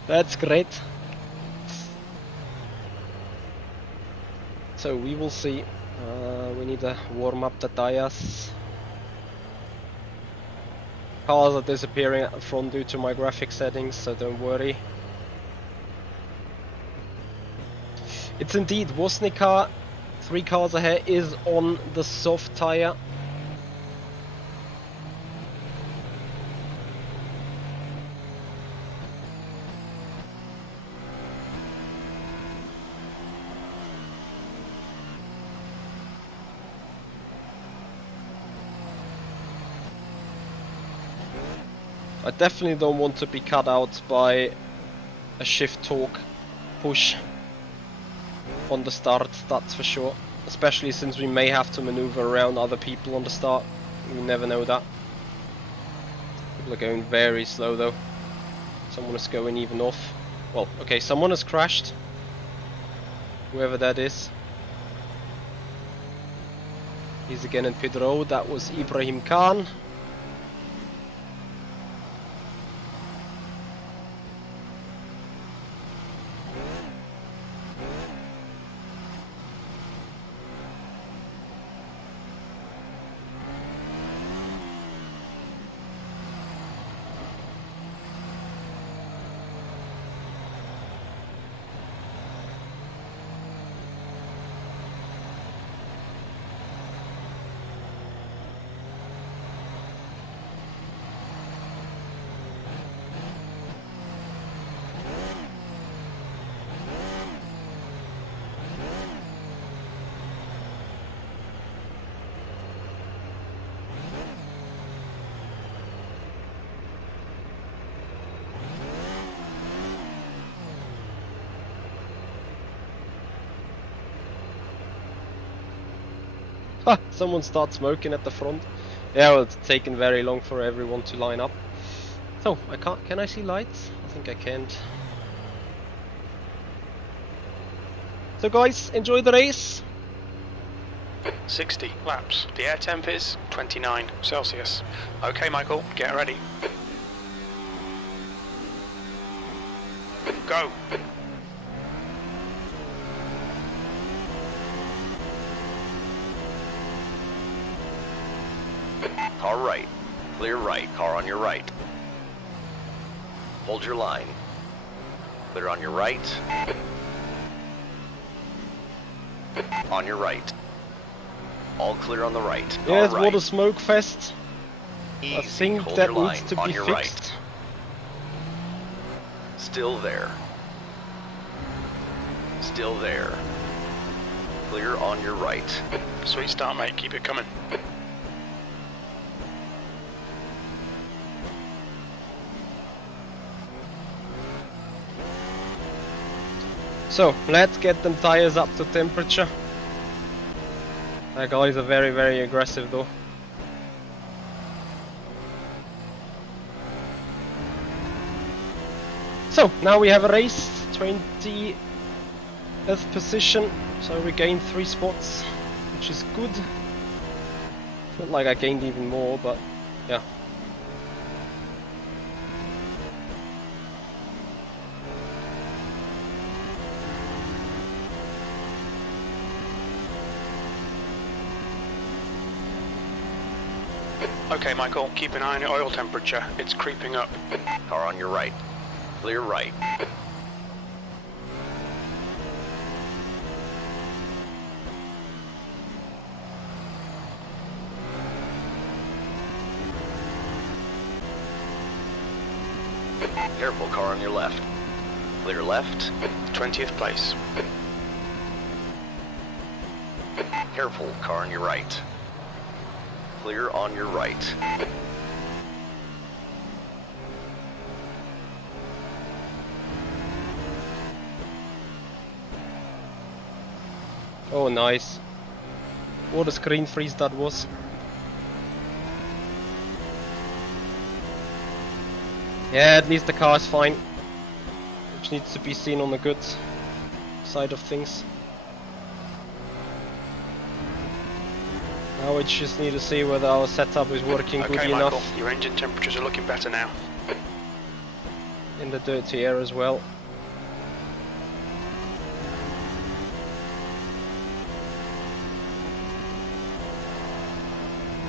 That's great. So we will see. We need to warm up the tires. Cars are disappearing at the front due to my graphic settings, so don't worry. It's indeed Woznica, 3 cars ahead, is on the soft tire. I definitely don't want to be cut out by a shift torque push on the start, that's for sure. Especially since we may have to maneuver around other people on the start. We never know that. People are going very slow though. Someone is going even off. Well, okay, someone has crashed. Whoever that is. He's again in pit road. That was Ibrahim Khan. Ha! Someone starts smoking at the front. Yeah, well, it's taken very long for everyone to line up. So, I can't. Can I see lights? I think I can't. So, guys, enjoy the race. 60 laps. The air temp is 29 Celsius. Okay, Michael, get ready. Go. Car right. Clear right. Car on your right. Hold your line. Clear on your right. On your right. All clear on the right. Yes, Car what a right. smoke fest. Easy. I think Hold that your needs line. to On be your fixed. right. Still there. Still there. Clear on your right. Sweet start, mate. Keep it coming. So, let's get them tires up to temperature. That guys are very, very aggressive though. So, now we have a race, 20th position, so we gained 3 spots, which is good. Felt like I gained even more, but yeah. Okay, Michael, keep an eye on your oil temperature. It's creeping up. Car on your right. Clear right. Careful, car on your left. Clear left. 20th place. Careful, car on your right. Clear on your right. Oh, nice. What a screen freeze that was. Yeah, at least the car is fine. Which needs to be seen on the good side of things. Now we just need to see whether our setup is working Okay, good Michael, enough your engine temperatures are looking better now. in the dirty air as well.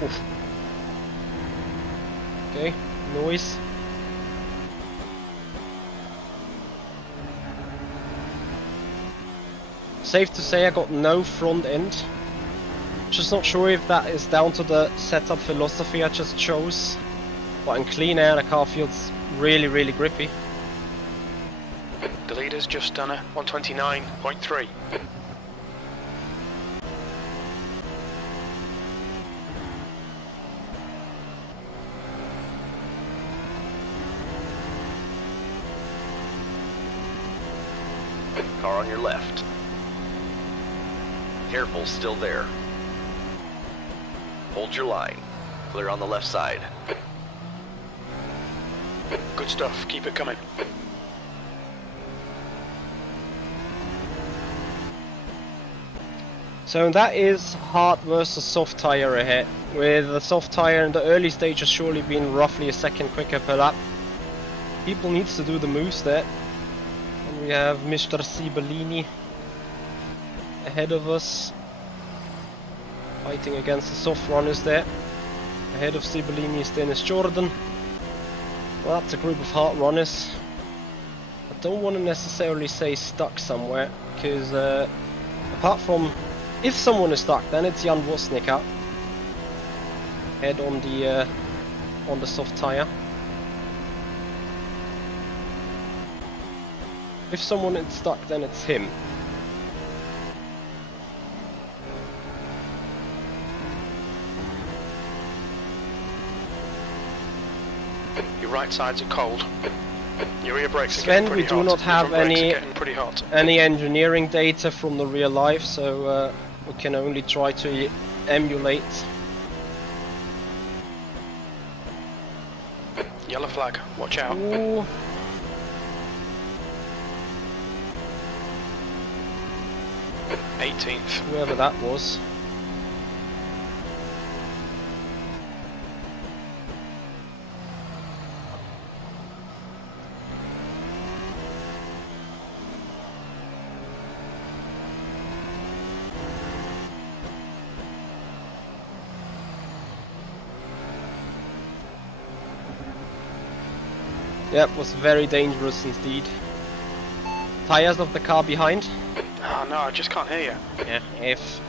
Oof. Okay, noise. Safe to say I got no front end. Just not sure if that is down to the setup philosophy I just chose. But in clean air the car feels really, really grippy. The leader's just done a 129.3. Car on your left. Careful, still there. Hold your line. Clear on the left side. Good stuff, keep it coming. So that is hard versus soft tyre ahead, with the soft tyre in the early stages surely being roughly a second quicker per lap. People needs to do the moves there. And we have Mr. Sibellini ahead of us, fighting against the soft runners there. Ahead of Sibellini is Dennis Jordan. Well, that's a group of hard runners. I don't want to necessarily say stuck somewhere, because apart from if someone is stuck, then it's Jan Wozniak head on the soft tire. If someone is stuck, then it's him. Your right sides are cold. Your rear brakes are Sven, getting we pretty do hot. not have Your front brakes any are getting pretty hot. engineering data from the real life, so we can only try to emulate. Yellow flag, watch out. Ooh. Eighteenth. Whoever that was. Yep, was very dangerous indeed. Tires of the car behind. Oh no, I just can't hear you. Yeah, F.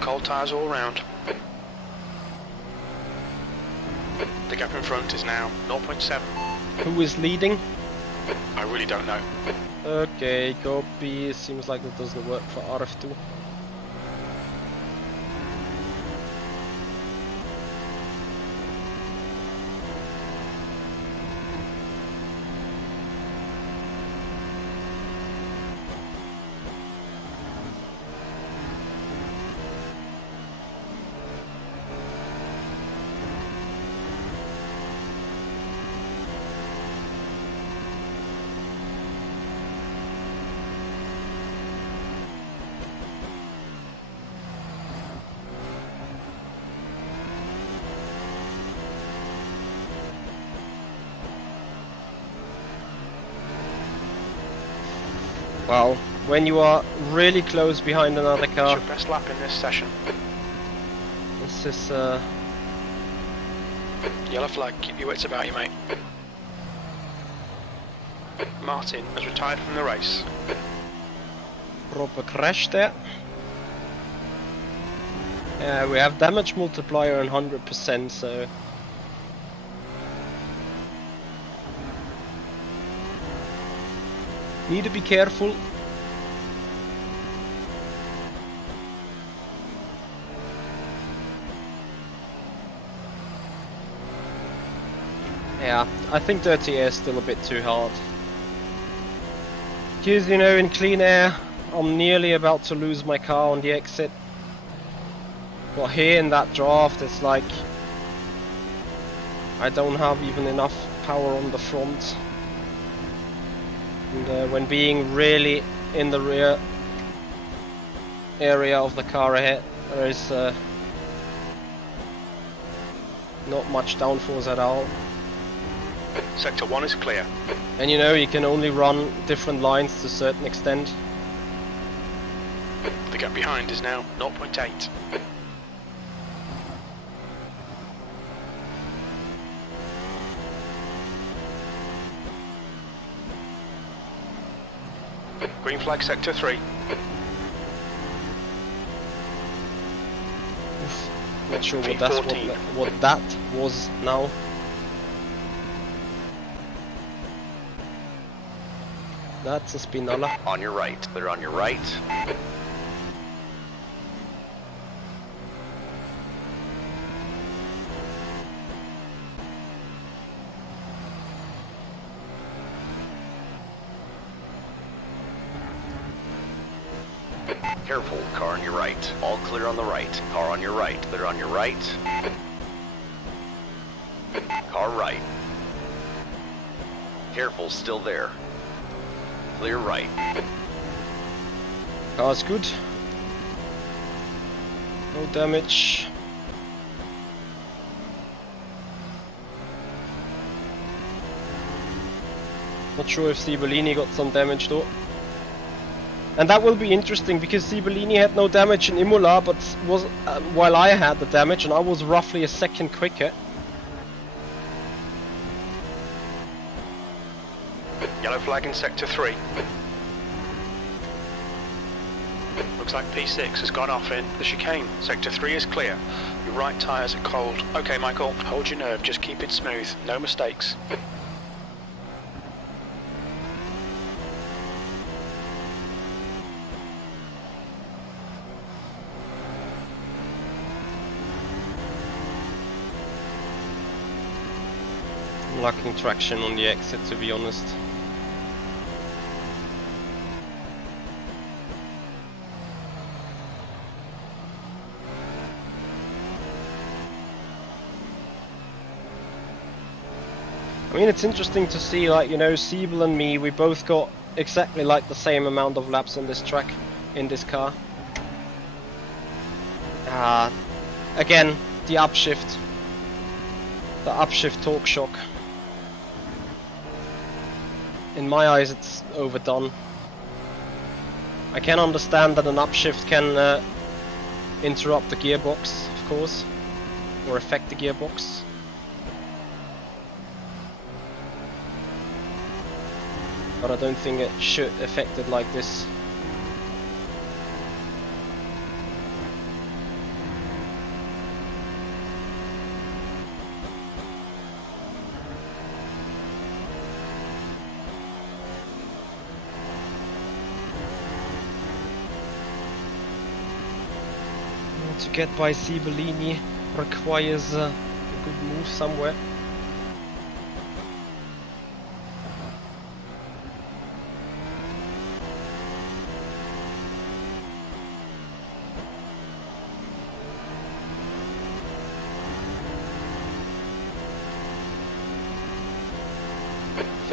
Cold tyres all round. The gap in front is now 0.7. Who is leading? I really don't know. Okay, copy. Seems like that doesn't work for RF2. Wow, when you are really close behind another It's car, your best lap in this session. this is Yellow flag, keep your wits about you, mate. Martin has retired from the race. proper crash there. Yeah, we have damage multiplier on 100%, so need to be careful. Yeah, I think dirty air is still a bit too hard. Because, you know, in clean air, I'm nearly about to lose my car on the exit. But here in that draft, it's like I don't have even enough power on the front. And when being really in the rear area of the car ahead, there is not much downforce at all. Sector 1 is clear. And you know, you can only run different lines to a certain extent. The gap behind is now 0.8. Green flag sector 3. Not sure what V14. what that was now. That's a Spinella. On your right. Clear on your right. Careful, car on your right. All clear on the right. Car on your right. Clear on your right. Car right. Careful, still there. Clear right. Car's good. No damage. Not sure if Sibellini got some damage though. And that will be interesting because Sibellini had no damage in Imola, but was while I had the damage, and I was roughly a second quicker. Yellow flag in sector 3. Looks like P6 has gone off in the chicane. Sector 3 is clear. Your right tyres are cold. Okay, Michael, hold your nerve, just keep it smooth. No mistakes. I'm lacking traction on the exit, to be honest. I mean, it's interesting to see, like, you know, Siebel and me, we both got exactly like the same amount of laps on this track, in this car. Again, the upshift. The upshift torque shock. In my eyes, it's overdone. I can understand that an upshift can interrupt the gearbox, of course, or affect the gearbox. But I don't think it should affect it like this. To get by Sibellini requires a good move somewhere.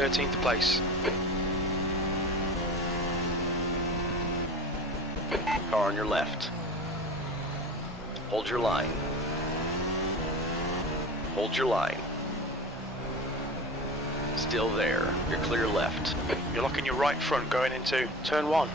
th place. Car on your left. Hold your line. Hold your line. Still there. You're clear left. You're locking your right front going into turn 1.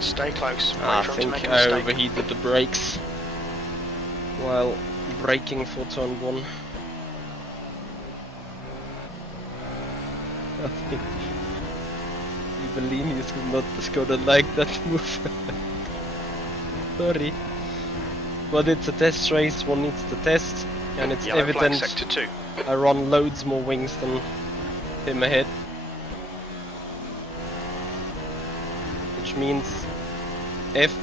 Stay close. I think I overheated the brakes while braking for turn 1. I think Bellini is not gonna like that move. Sorry. But it's a test race, one needs to test, and it's Yellow flag, evident sector 2. I run loads more wings than him ahead. Which means if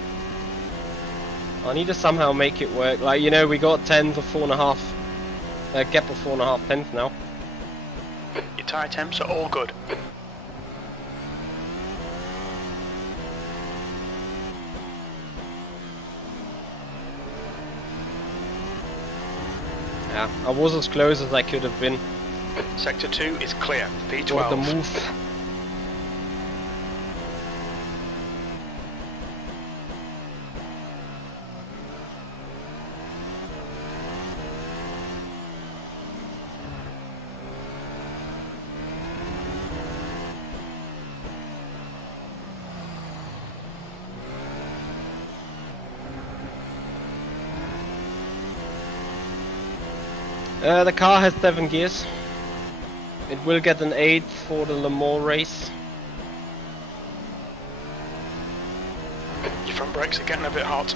I need to somehow make it work, like, you know, we got 10 for 4.5, gap of 4.5 tenths now. Your tyre temps are all good. Yeah, I was as close as I could have been. Sector 2 is clear. P12. What the move. The car has 7 gears. It will get an 8 for the Le Mans race. Your front brakes are getting a bit hot.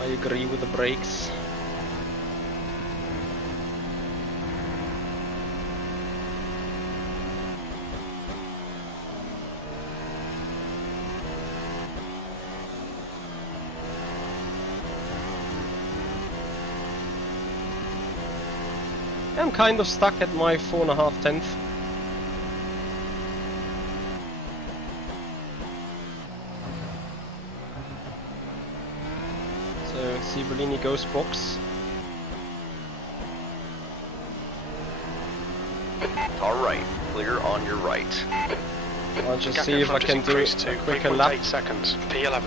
I agree with the brakes. I'm kind of stuck at my 4.5 tenths. So Sibellini goes box. All right, clear on your right. I'll just see if I can do a quicker lap. 8 seconds. P11.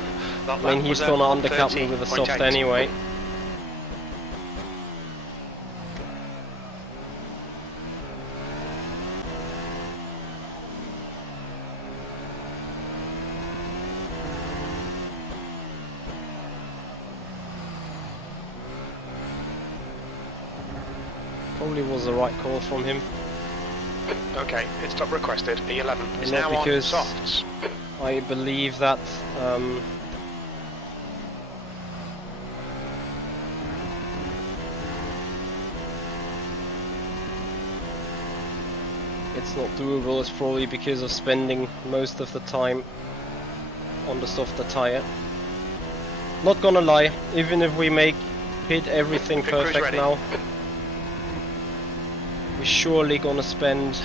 That I mean, he's gonna undercut me with a soft anyway. Probably was the right call from him. Okay, pit stop requested. P11 is Not now on because softs. I believe that it's not doable. It's probably because of spending most of the time on the softer tire. Not gonna lie, even if we hit everything Pit crew's perfect ready. now, we're surely gonna spend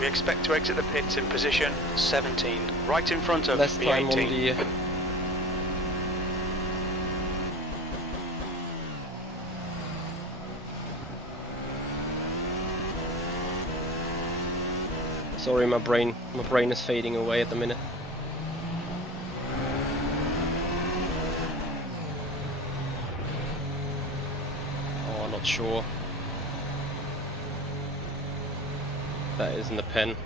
We expect to exit the pits in position 17, right in front of less the time on 18. the Sorry, my brain is fading away at the minute. Oh, not sure. That isn't a pen.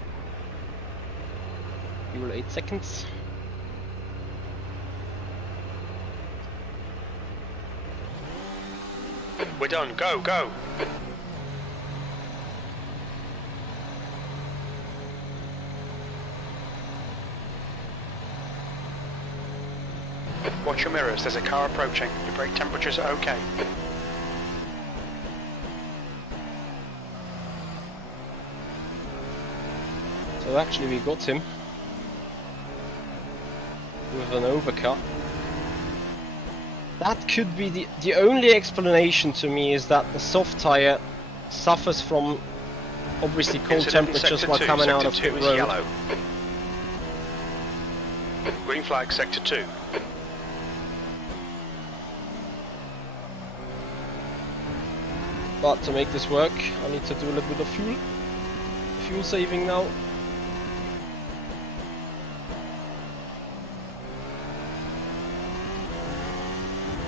Fuel 8 seconds. We're done, go, go! Watch your mirrors, there's a car approaching. Your brake temperatures are okay. So actually we got him with an overcut. That could be the only explanation to me, is that the soft tire suffers from obviously cold Incident in temperatures sector while 2, coming out sector of 2 pit is road. yellow. Green flag, sector 2. But to make this work, I need to do a little bit of fuel saving now.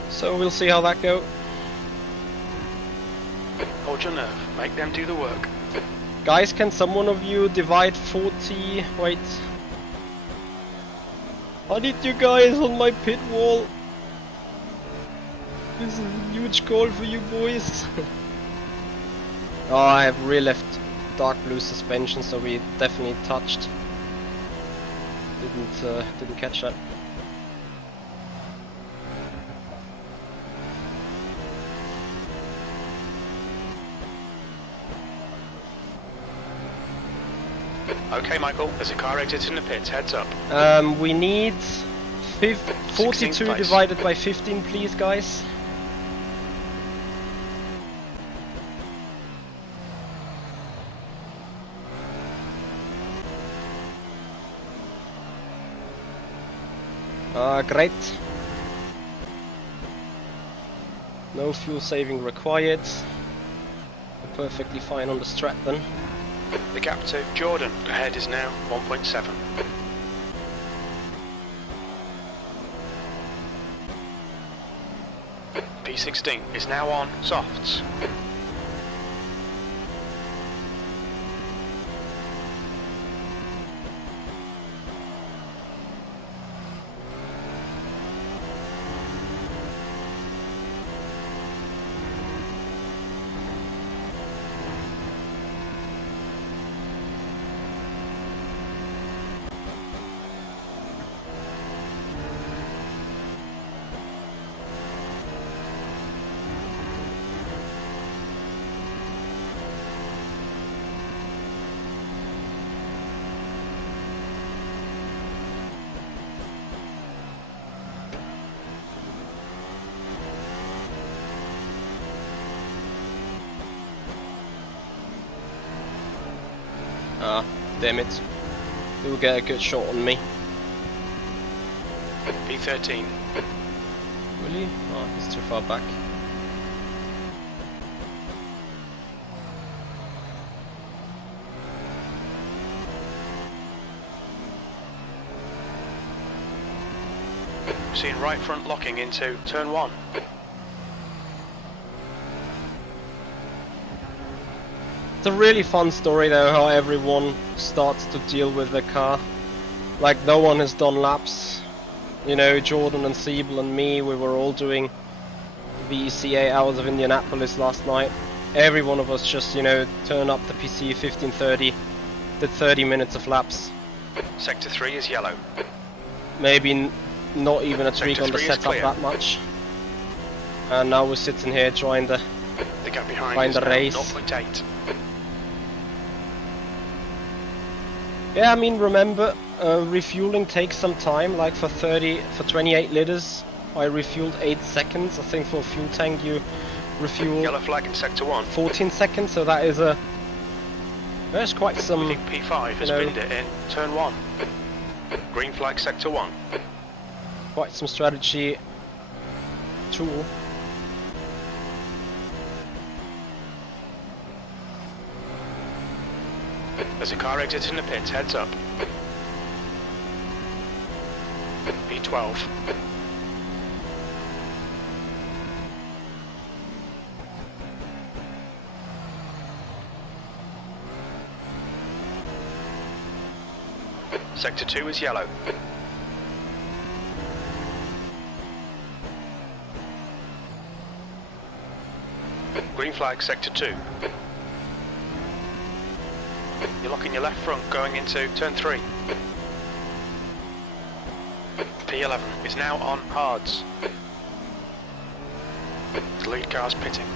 So we'll see how that goes. Hold your nerve, make them do the work. Guys, can someone of you divide 40? Wait. I need you guys on my pit wall. This is a huge call for you boys. Oh, I have rear left dark blue suspension, so we definitely touched. Didn't catch that. Okay, Michael, there's a car exiting the pits, heads up. We need 42 place. divided by 15, please, guys. Great. No fuel saving required. We're perfectly fine on the strat then. The gap to Jordan ahead is now 1.7. P16 is now on softs. Ah, damn it. He'll get a good shot on me. P13. Really? Oh, he's too far back. Seeing right front locking into turn 1. It's a really fun story though, how everyone starts to deal with the car. Like, no one has done laps. You know, Jordan and Siebel and me, we were all doing VEC 8 hours of Indianapolis last night. Every one of us just, you know, turned up the PC 15:30, did 30 minutes of laps. Sector 3 is yellow. Maybe not even a tweak on the setup that much. And now we're sitting here trying to The gap behind find is the now race. 0.8. Yeah, I mean, remember, refueling takes some time. Like for 28 liters, I refueled 8 seconds. I think for a fuel tank you refuel Yellow flag in sector 1. 14 seconds. So that is there's quite We some. think P5 has know, binned it in turn 1. Green flag sector 1. Quite some strategy tool. There's a car exiting the pits, heads up. P12. Sector 2 is yellow. Green flag sector 2. You're locking your left front going into turn 3. P11 is now on hards. The lead car's pitting.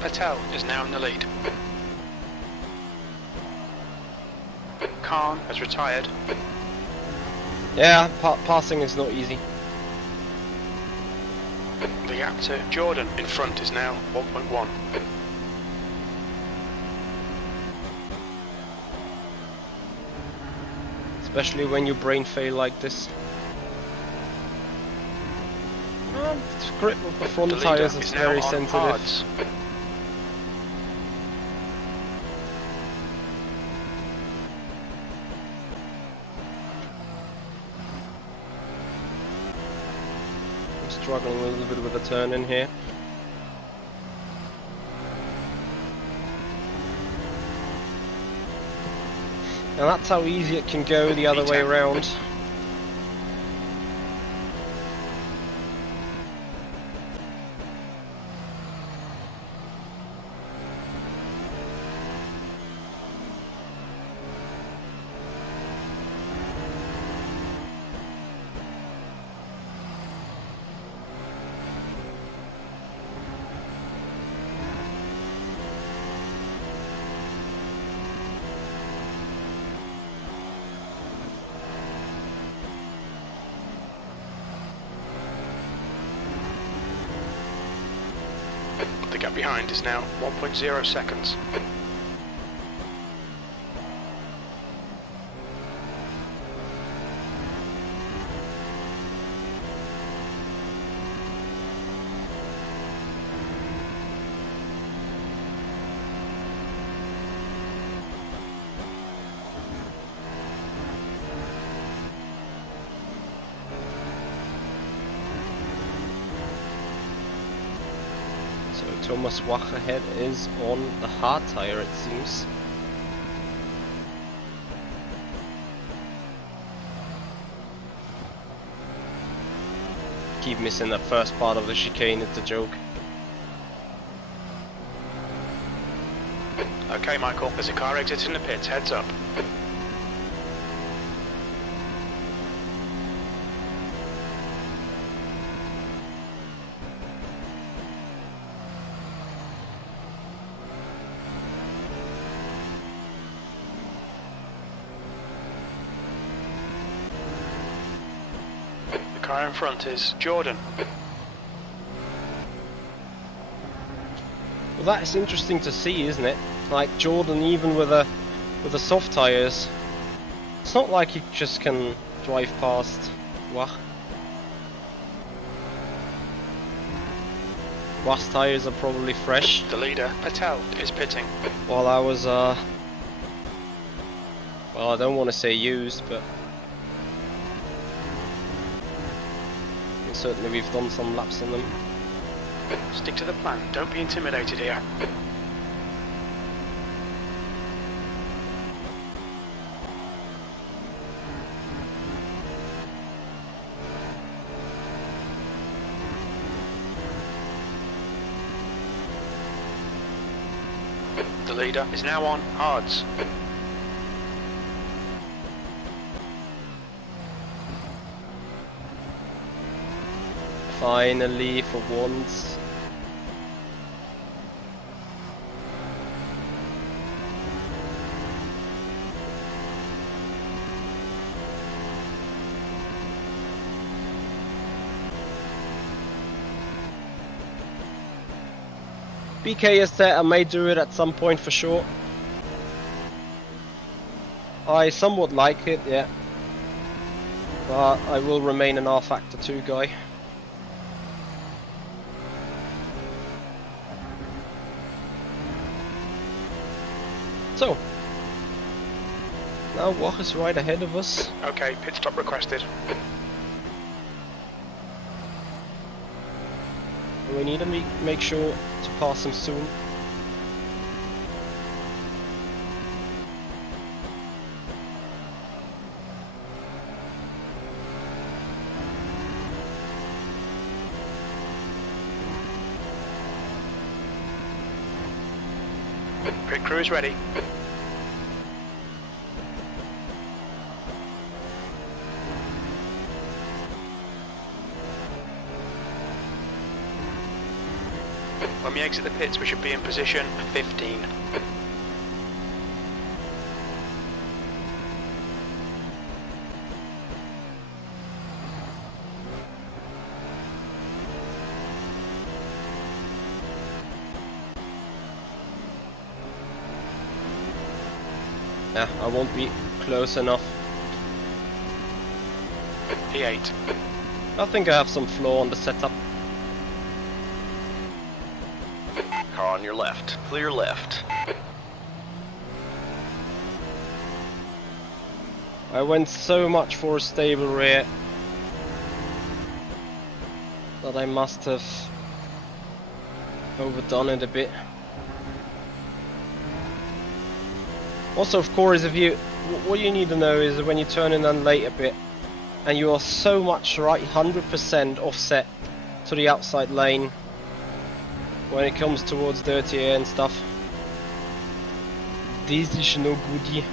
Patel is now in the lead. Khan has retired. Yeah, passing is not easy. The gap to Jordan in front is now 1.1. Especially when you brain fail like this. The grip of the front The leader tires is now very on sensitive. hards. I'm struggling a little bit with the turn in here. And that's how easy it can go the other way P10. around. The gap behind is now 1.0 seconds. So Thomas Wach ahead is on the hard tire, it seems. Keep missing that first part of the chicane, it's a joke. Okay, Michael, there's a car exiting the pits, heads up. The car in front is Jordan. Well, that's interesting to see, isn't it? Like Jordan, even with the soft tires, it's not like he just can drive past Wach. Wach's tires are probably fresh. The leader, Patel, is pitting. While I was, well, I don't want to say used, but certainly we've done some laps on them. Stick to the plan, don't be intimidated here. The leader is now on hards. Finally, for once. BK is set, I may do it at some point for sure. I somewhat like it, yeah. But I will remain an rFactor 2 guy. So, now Wach is right ahead of us. Okay, pit stop requested. We need to make sure to pass him soon. Pit crew is ready. When we exit the pits, we should be in position 15. Yeah, I won't be close enough. P8. I think I have some flaw on the setup. Car on your left. Clear left. I went so much for a stable rear that I must have overdone it a bit. Also, of course, if you, what you need to know is that when you turn in and late a bit, and you are so much right, 100% offset to the outside lane when it comes towards dirty air and stuff. This is no goodie.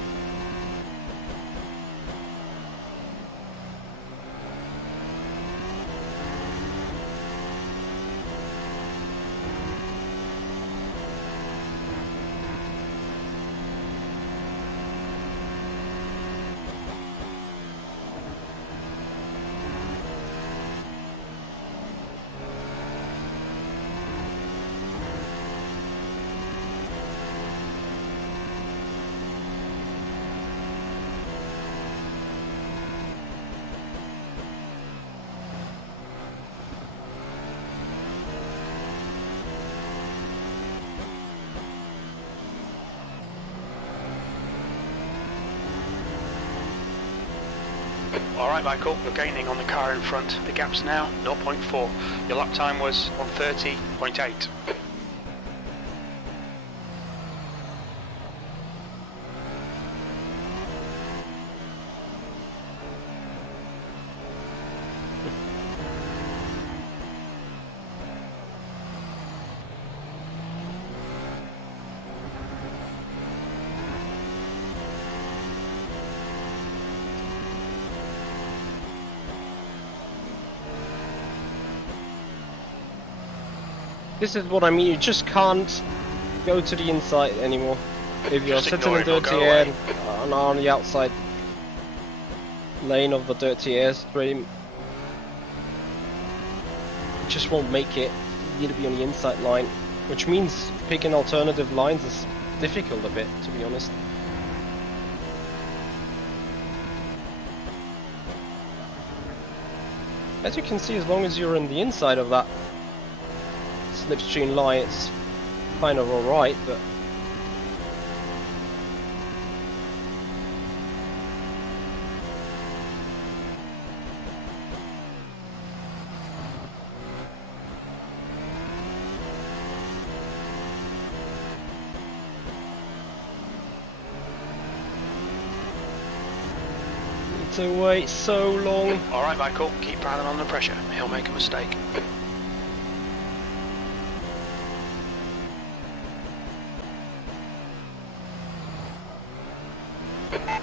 Alright Michael, you're gaining on the car in front. The gap's now 0.4. Your lap time was 1:30.8. This is what I mean, you just can't go to the inside anymore. If you're Just sitting ignore in him, he'll dirty go air away. and on the outside lane of the dirty air stream, you just won't make it. You need to be on the inside line, which means picking alternative lines is difficult a bit, to be honest. As you can see, as long as you're in the inside of that slipstream line, it's kind of alright, but to wait so long. Alright Michael, keep piling on the pressure. He'll make a mistake.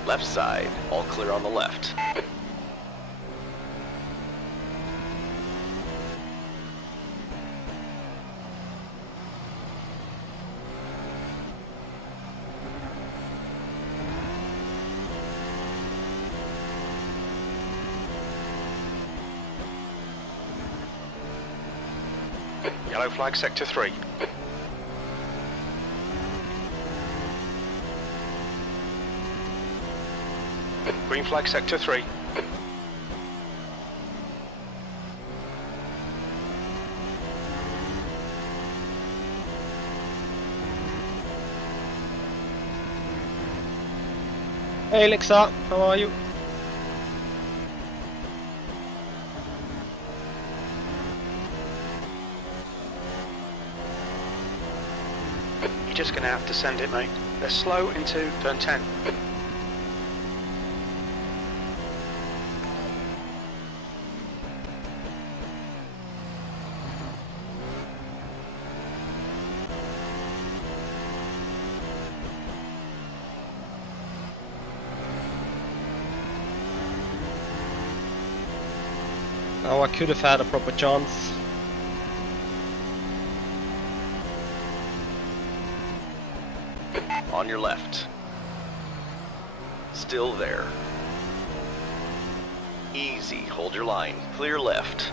Left side. All clear on the left. Yellow flag sector 3. Green flag sector 3. Hey Alexa, how are you? You're just going to have to send it, mate. They're slow into turn 10. Oh, I could have had a proper chance. On your left. Still there. Easy, hold your line. Clear left.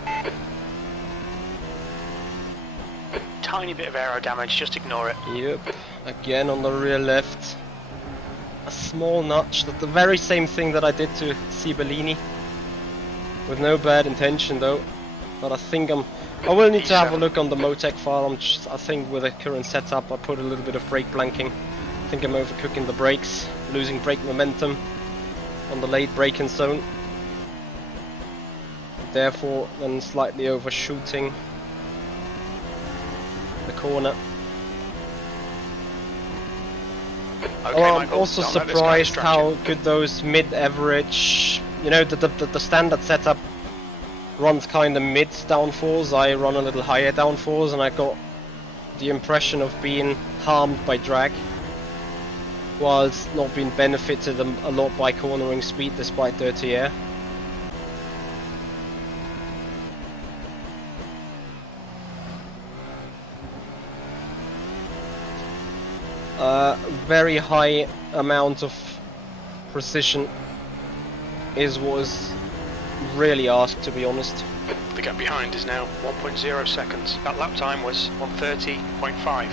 Tiny bit of aero damage, just ignore it. Yep, again on the rear left. A small notch, that's the very same thing that I did to Sibellini. With no bad intention though. But I think I will need to have a look on the Motec file. I think with the current setup I put a little bit of brake blanking. I think I'm overcooking the brakes, losing brake momentum on the late braking zone. Therefore then slightly overshooting the corner. Okay, Oh, I'm Michael, also don't let this guy surprised distract how you. good those mid-average, you know, the standard setup runs kind of mid downforce. I run a little higher downforce, and I got the impression of being harmed by drag, whilst not being benefited a lot by cornering speed despite dirty air. Very high amount of precision is what is really asked, to be honest. The gap behind is now 1.0 seconds. That lap time was 1:30.5.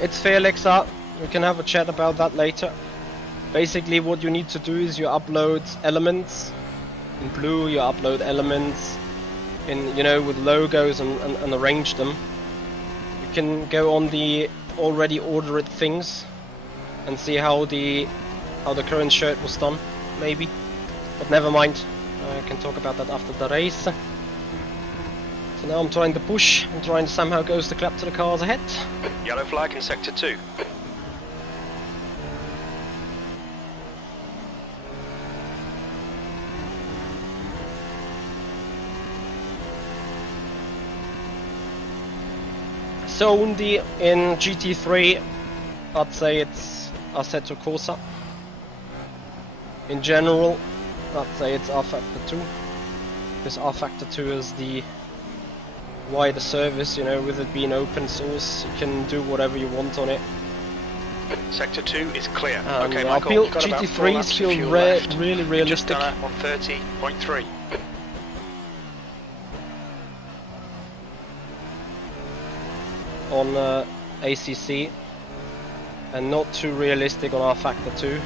It's fair, Lexa. We can have a chat about that later. Basically what you need to do is you upload elements. In blue you upload elements in, you know, with logos and arrange them. You can go on the already ordered things and see how the current shirt was done, maybe. But never mind. I can talk about that after the race. So now I'm trying to push and trying to somehow goes the clap to the cars ahead. Yellow flag in sector 2. So in GT3, I'd say it's Assetto Corsa. In general, I'd say it's rFactor 2, because rFactor 2 is the wider service, you know, with it being open source, you can do whatever you want on it. Sector 2 is clear. And Okay, I Michael, feel you've got about 4 GT3s laps of feel fuel left. really You've just realistic. done it 1:30.3. On ACC, and not too realistic on rFactor 2.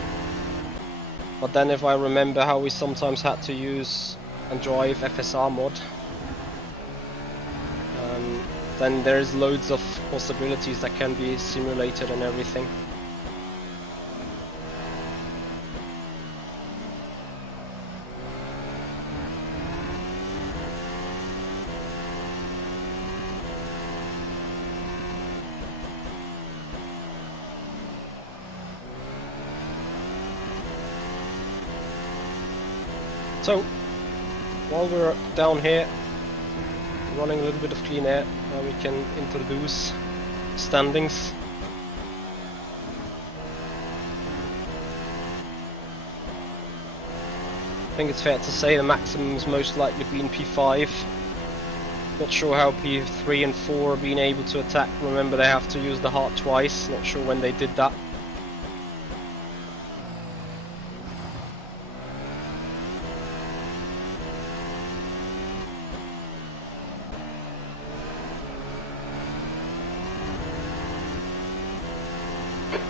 But then if I remember how we sometimes had to use and drive FSR mod, then there's loads of possibilities that can be simulated and everything. So, while we're down here, running a little bit of clean air, we can introduce standings. I think it's fair to say the maximum is most likely being P5. Not sure how P3 and 4 are being able to attack. Remember, they have to use the heart twice. Not sure when they did that.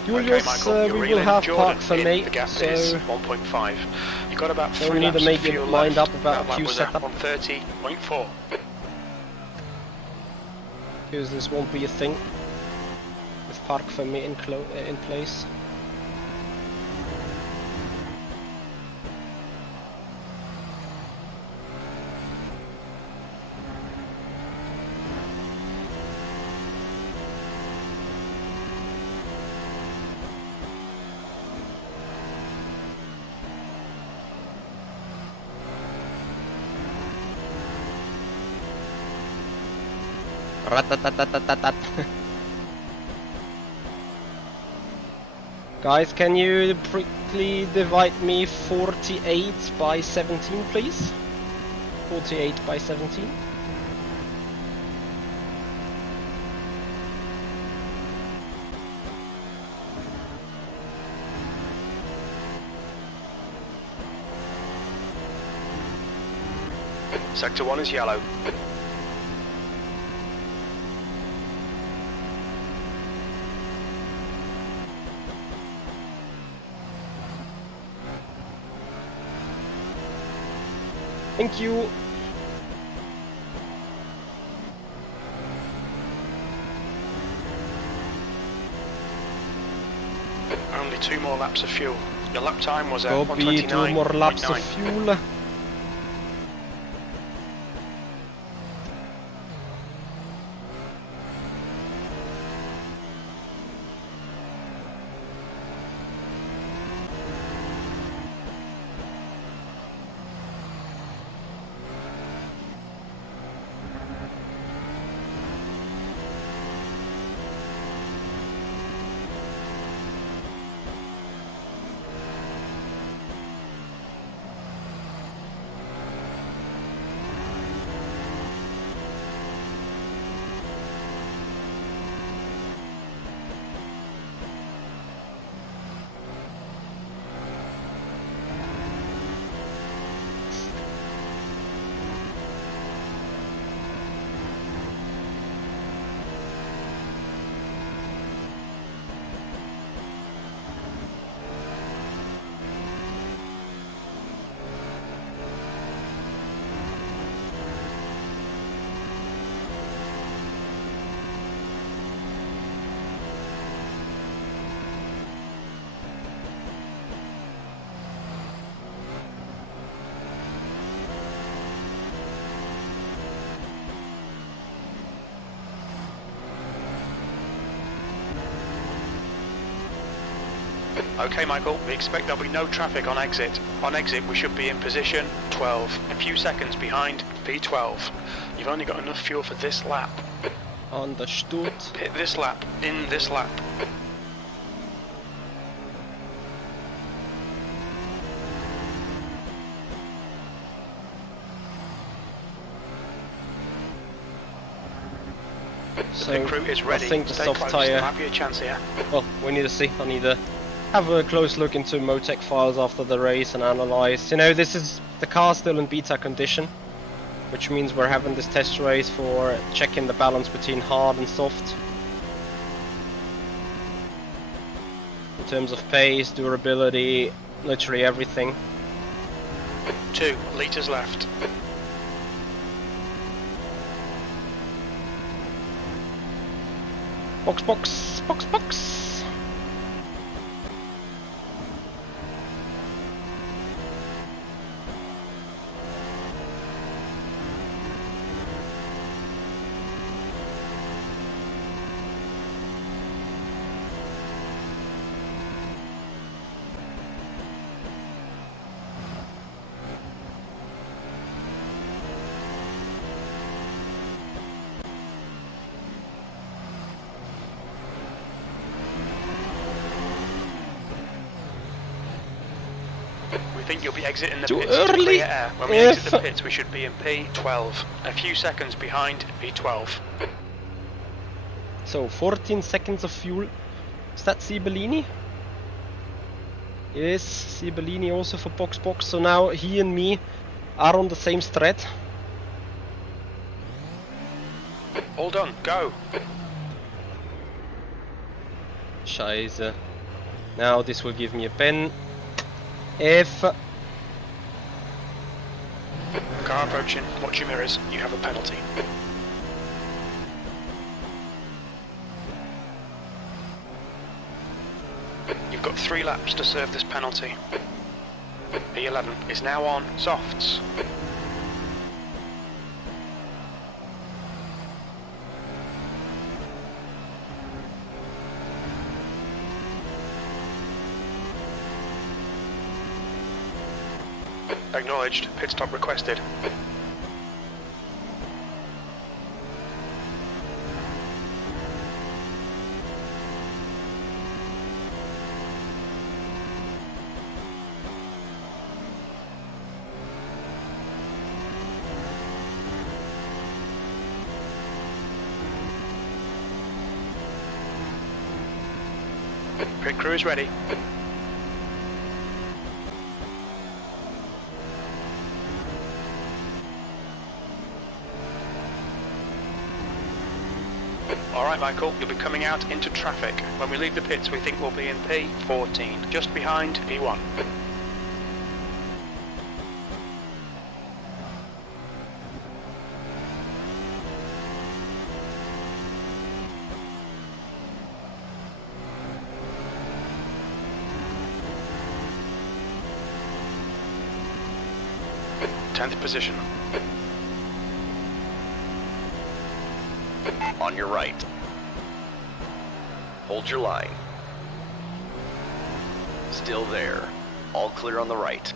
Julius, we will have park for mate, the gap so is 1.5. You got about 3 we need to laps make of fuel your mind left. up about That queue was at setup. 130.4. because this won't be a thing with park for mate in place. Ratatatatat. Guys, can you quickly divide me 48 by 17, please? 48 by 17. Sector 1 is yellow. Thank you. Only 2 more laps of fuel. Your lap time was at Copy, 2 more laps of 129.9. fuel. Okay, Michael, we expect there'll be no traffic on exit. On exit, we should be in position 12, a few seconds behind P12. You've only got enough fuel for this lap. Understood. Hit this lap, in this lap. So, The pit crew is ready. I think the Stay soft close. tyre. There might be a chance here. Well, we need to see. I need to have a close look into Motec files after the race and analyze. You know, this is the car's still in beta condition, which means we're having this test race for checking the balance between hard and soft. In terms of pace, durability, literally everything. 2 litres left. Box, box, box, box. We think you'll be exiting the Too pits to early. clear air. When we exit the pits, we should be in P12. A few seconds behind P12. So 14 seconds of fuel. Is that Sibellini? Yes, Sibellini also for box. So now he and me are on the same strat. All done, go. Scheiße. Now this will give me a pen. F. Car approaching, watch your mirrors, you have a penalty. You've got 3 laps to serve this penalty. P11 is now on softs. Acknowledged, pit stop requested. Pit crew is ready. Alright Michael, you'll be coming out into traffic. When we leave the pits we think we'll be in P14, just behind P1. Tenth position. On your right. Hold your line. Still there. All clear on the right.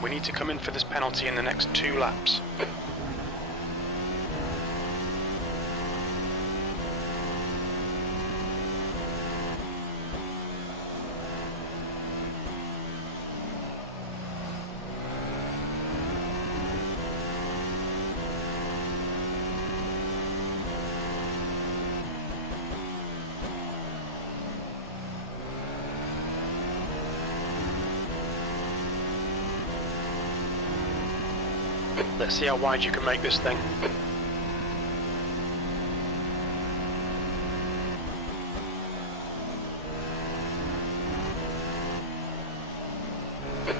We need to come in for this penalty in the next 2 laps. Let's see how wide you can make this thing.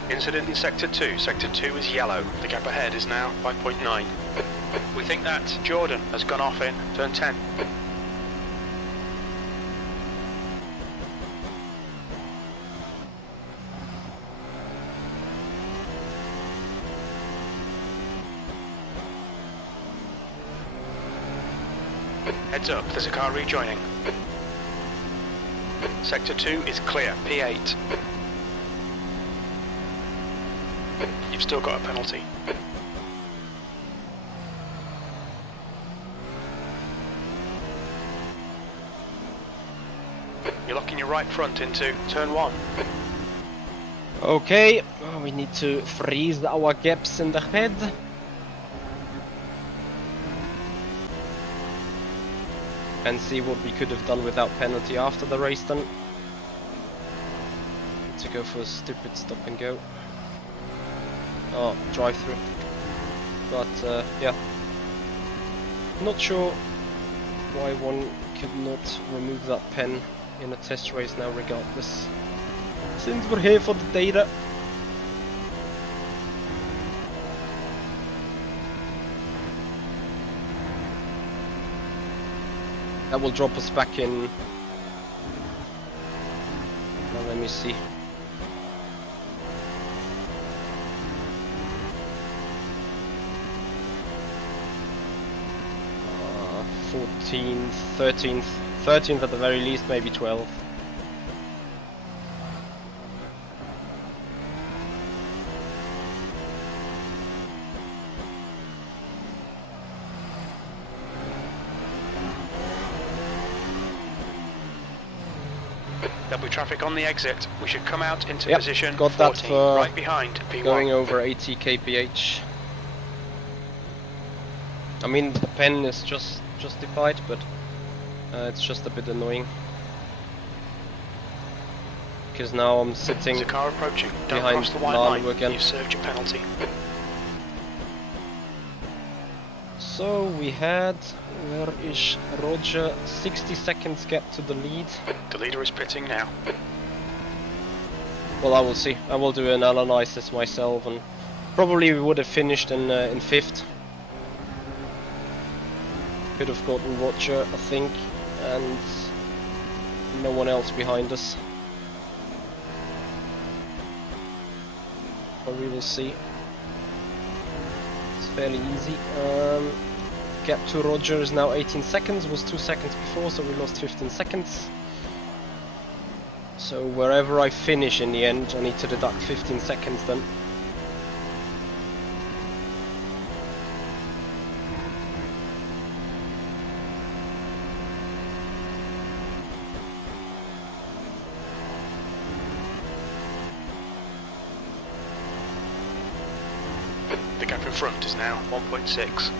Incident in Sector 2. Sector 2 is yellow. The gap ahead is now 5.9. We think that Jordan has gone off in turn 10. Heads up, there's a car rejoining. Sector 2 is clear, P8. You've still got a penalty. You're locking your right front into turn 1. Okay, we need to freeze our gaps in the head. And see what we could have done without penalty after the race then. To go for a stupid stop and go. Oh, drive through. But yeah. Not sure why one could not remove that pen in a test race now regardless. Since we're here for the data. That will drop us back in. Now let me see. 14th, 13th at the very least, maybe 12th. There'll be traffic on the exit. We should come out into Yep, position got that 14, for right behind P1. going over 80 kph. I mean, the pen is just justified, but it's just a bit annoying. Because now I'm sitting There's a car approaching. Don't behind cross the white Lalo line. again. You've served your penalty. So we had, where is Roger, 60 seconds gap to the lead. The leader is pitting now. Well, I will see. I will do an analysis myself, and probably we would have finished in 5th. Could have gotten Roger, I think, and no one else behind us. But we will see. It's fairly easy. Gap to Roger is now 18 seconds, was 2 seconds before, so we lost 15 seconds. So wherever I finish in the end, I need to deduct 15 seconds then. The gap in front is now 1.6.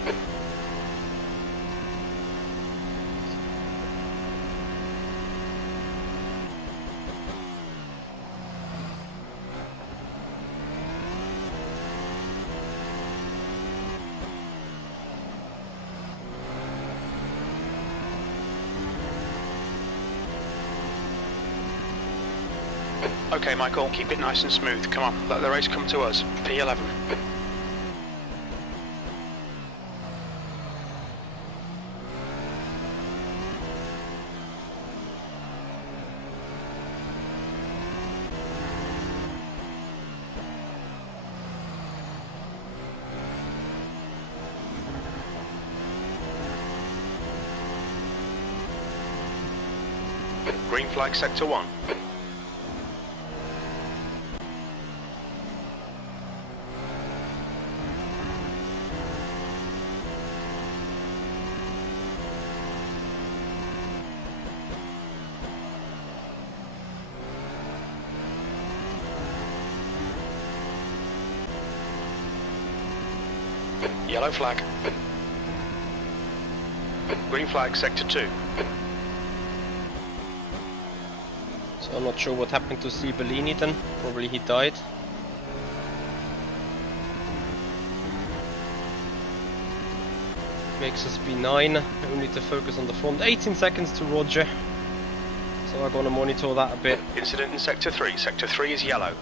Okay, Michael, keep it nice and smooth. Come on, let the race come to us. P11. Green flag sector 1. Yellow flag. Green flag sector 2. So I'm not sure what happened to Sibellini then. Probably he died. Makes us B9. We need to focus on the front. 18 seconds to Roger. So I'm gonna monitor that a bit. Incident in sector 3. Sector 3 is yellow.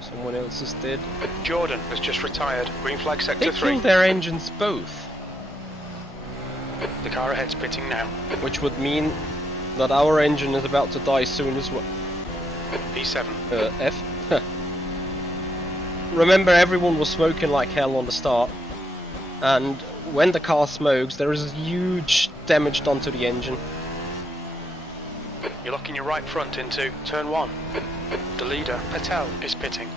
Someone else is dead. Jordan has just retired. Green flag They sector 3. killed their engines both. The car ahead's pitting now. Which would mean that our engine is about to die soon as well. P7. F. Remember, everyone was smoking like hell on the start, and when the car smokes, there is huge damage done to the engine. You're locking your right front into turn 1. The leader, Patel, is pitting.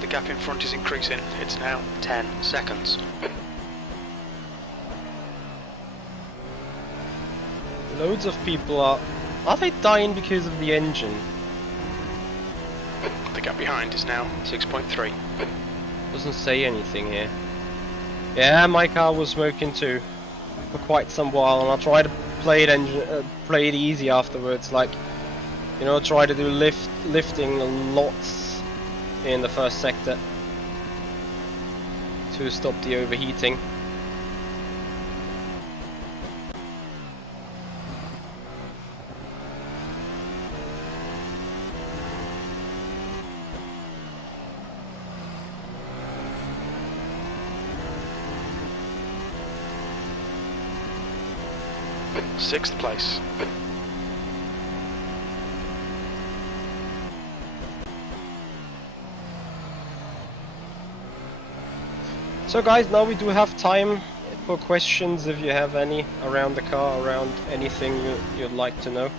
The gap in front is increasing. It's now 10 seconds. Loads of people are they dying because of the engine? The gap behind is now 6.3. Doesn't say anything here. Yeah, my car was smoking too for quite some while, and I tried to play it easy afterwards, like, you know, try to do lifting lots in the first sector to stop the overheating. Sixth place. So guys, now we do have time for questions if you have any around the car, around anything you'd like to know.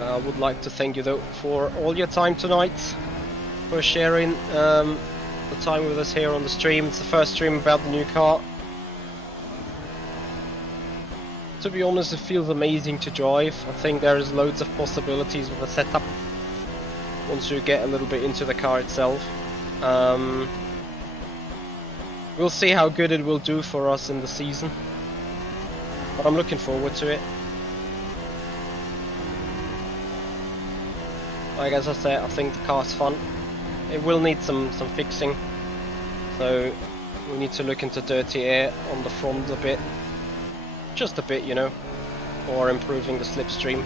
I would like to thank you though for all your time tonight, for sharing the time with us here on the stream. It's the first stream about the new car. To be honest, it feels amazing to drive. I think there is loads of possibilities with the setup once you get a little bit into the car itself. We'll see how good it will do for us in the season, but I'm looking forward to it. Like as I said, I think the car's fun. It will need some fixing, so we need to look into dirty air on the front a bit. Just a bit, you know, or improving the slipstream.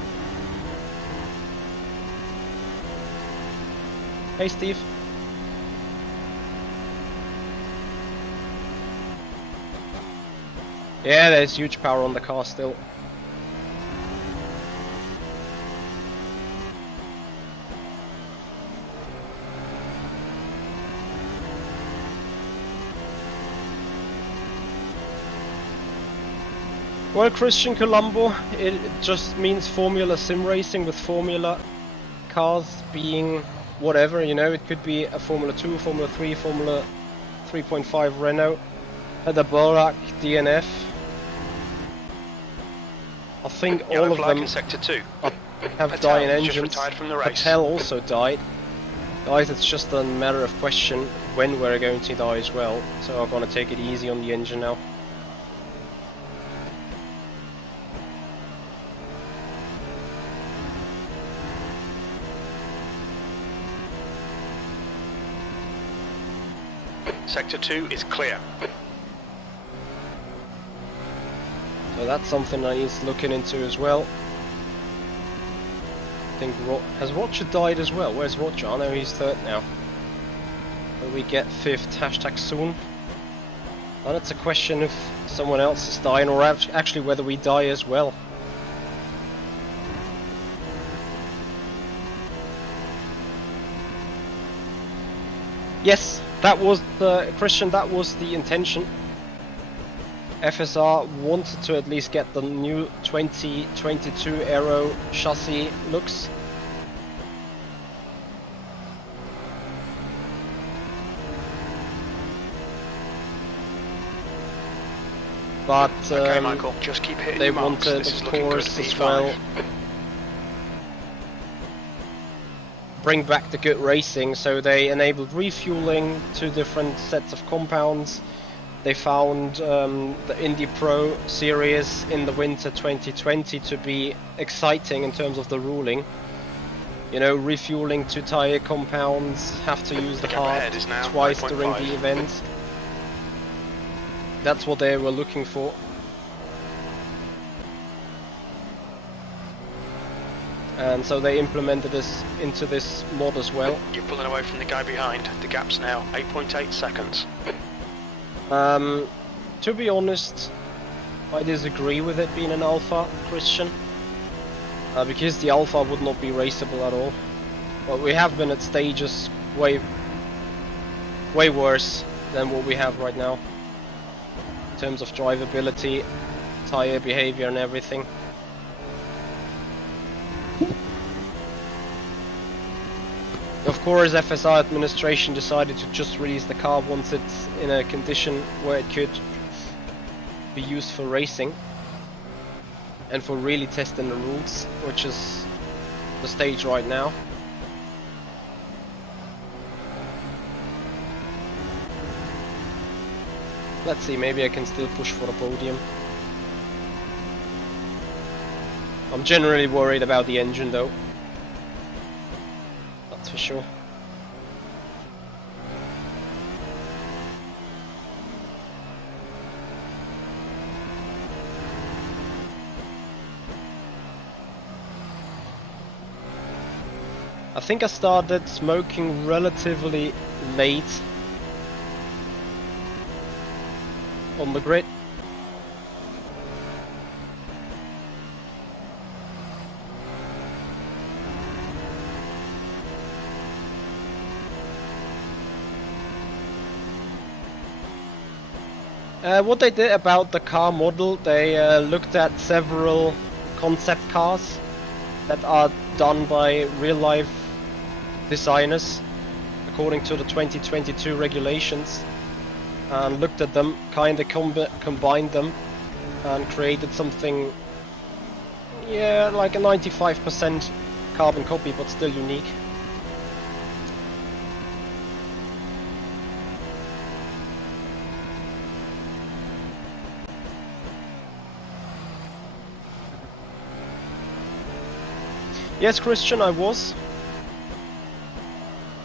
Hey Steve. Yeah, there's huge power on the car still. Well, Christian Colombo, it just means FormulaSimRacing with Formula cars being whatever, you know. It could be a Formula 2, Formula 3, Formula 3.5 Renault, the Borak DNF. I think all of them in sector 2. have dying just engines. retired from the race. Patel also died. Guys, it's just a matter of question when we're going to die as well, so I'm gonna take it easy on the engine now. Sector 2 is clear. So that's something I need looking into as well. I think has Roger died as well? Where's Roger? I know he's third now. Will we get fifth hashtag soon? And it's a question if someone else is dying, or actually whether we die as well. Yes, that was the Christian. That was the intention. FSR wanted to at least get the new 2022 Aero chassis looks. But Okay, Michael, just keep hitting they your marks. wanted, This is of looking good course, for as P5. well, bring back the good racing, so they enabled refueling, 2 different sets of compounds. They found the Indy Pro series in the winter 2020 to be exciting in terms of the ruling. You know, refueling 2 tire compounds, have to use the gap hard ahead is now twice 9.5. during the event. That's what they were looking for. And so they implemented this into this mod as well. You're pulling away from the guy behind. The gap's now 8.8 seconds. To be honest, I disagree with it being an alpha, Christian, because the alpha would not be raceable at all. But we have been at stages way worse than what we have right now in terms of drivability, tire behavior and everything. Of course, FSR administration decided to just release the car once it's in a condition where it could be used for racing and for really testing the rules, which is the stage right now. Let's see, maybe I can still push for the podium. I'm generally worried about the engine though. That's for sure. I think I started smoking relatively late on the grid. What they did about the car model, they looked at several concept cars that are done by real-life designers according to the 2022 regulations, and looked at them, kind of combined them, and created something, yeah, like a 95% carbon copy, but still unique. Yes, Christian, I was,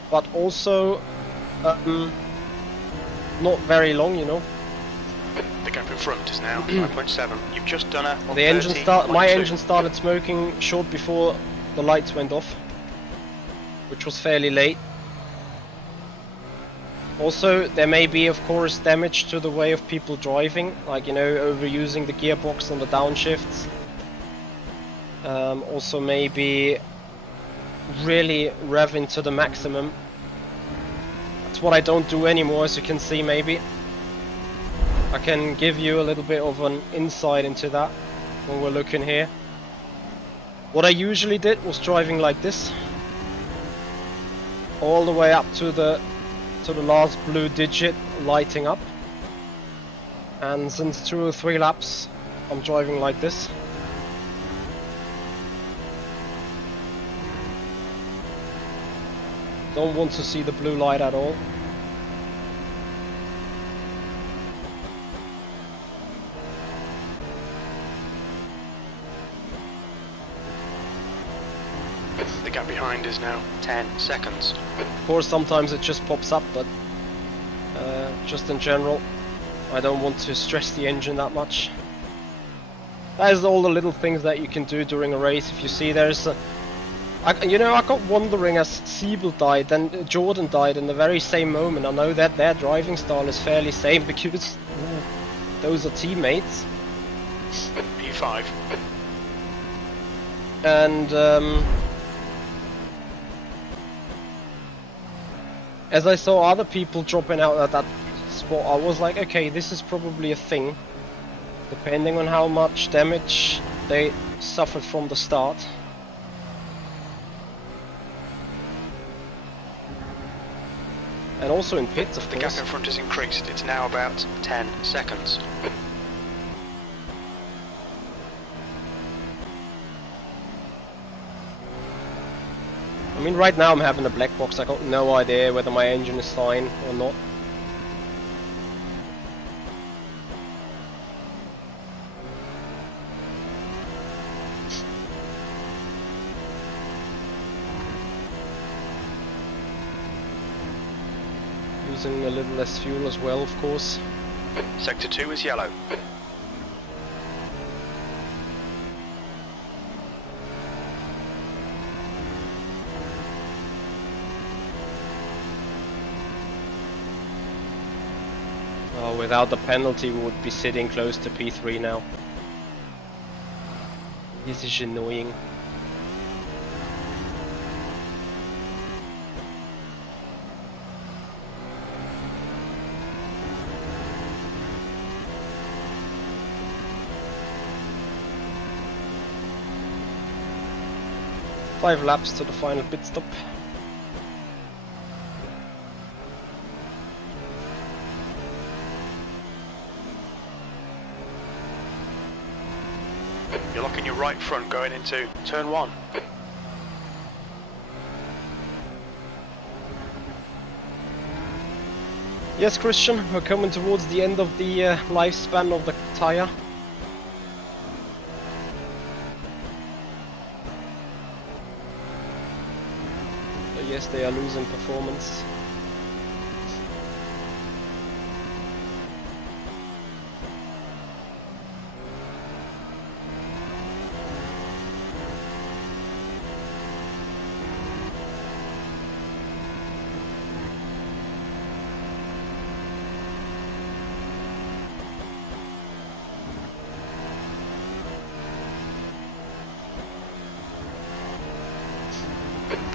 but also not very long, you know. The gap in front is now 9.7. You've just done it on The engine 30.2. my engine started smoking short before the lights went off, which was fairly late. Also, there may be, of course, damage to the way of people driving, like, you know, overusing the gearbox on the downshifts. Also maybe really revving to the maximum. That's what I don't do anymore, as you can see. Maybe I can give you a little bit of an insight into that when we're looking here. What I usually did was driving like this, all the way up to the last blue digit lighting up, and since 2 or 3 laps I'm driving like this. Don't want to see the blue light at all. The gap behind is now 10 seconds. Of course, sometimes it just pops up, but just in general, I don't want to stress the engine that much. That is all the little things that you can do during a race. If you see there's I got wondering, as Siebel died and Jordan died in the very same moment. I know that their driving style is fairly same because those are teammates. P5. And as I saw other people dropping out at that spot, I was like, okay, this is probably a thing, depending on how much damage they suffered from the start. And also in pits, of The course. gap in front has increased. It's now about 10 seconds. I mean, right now I'm having a black box. I got no idea whether my engine is fine or not. Using a little less fuel as well, of course. Sector 2 is yellow. Oh, without the penalty we would be sitting close to P3 now. This is annoying. Five laps to the final pit stop. You're locking your right front going into turn 1. Yes, Christian, we're coming towards the end of the lifespan of the tyre. So yes, they are losing performance.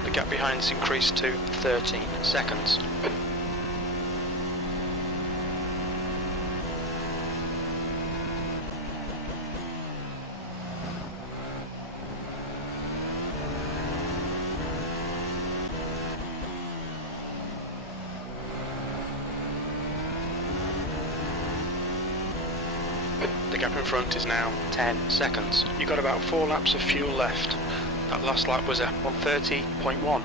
The gap behind's increased to 13 seconds. The gap in front is now 10 seconds. You've got about 4 laps of fuel left. That last lap was a 1:30.1.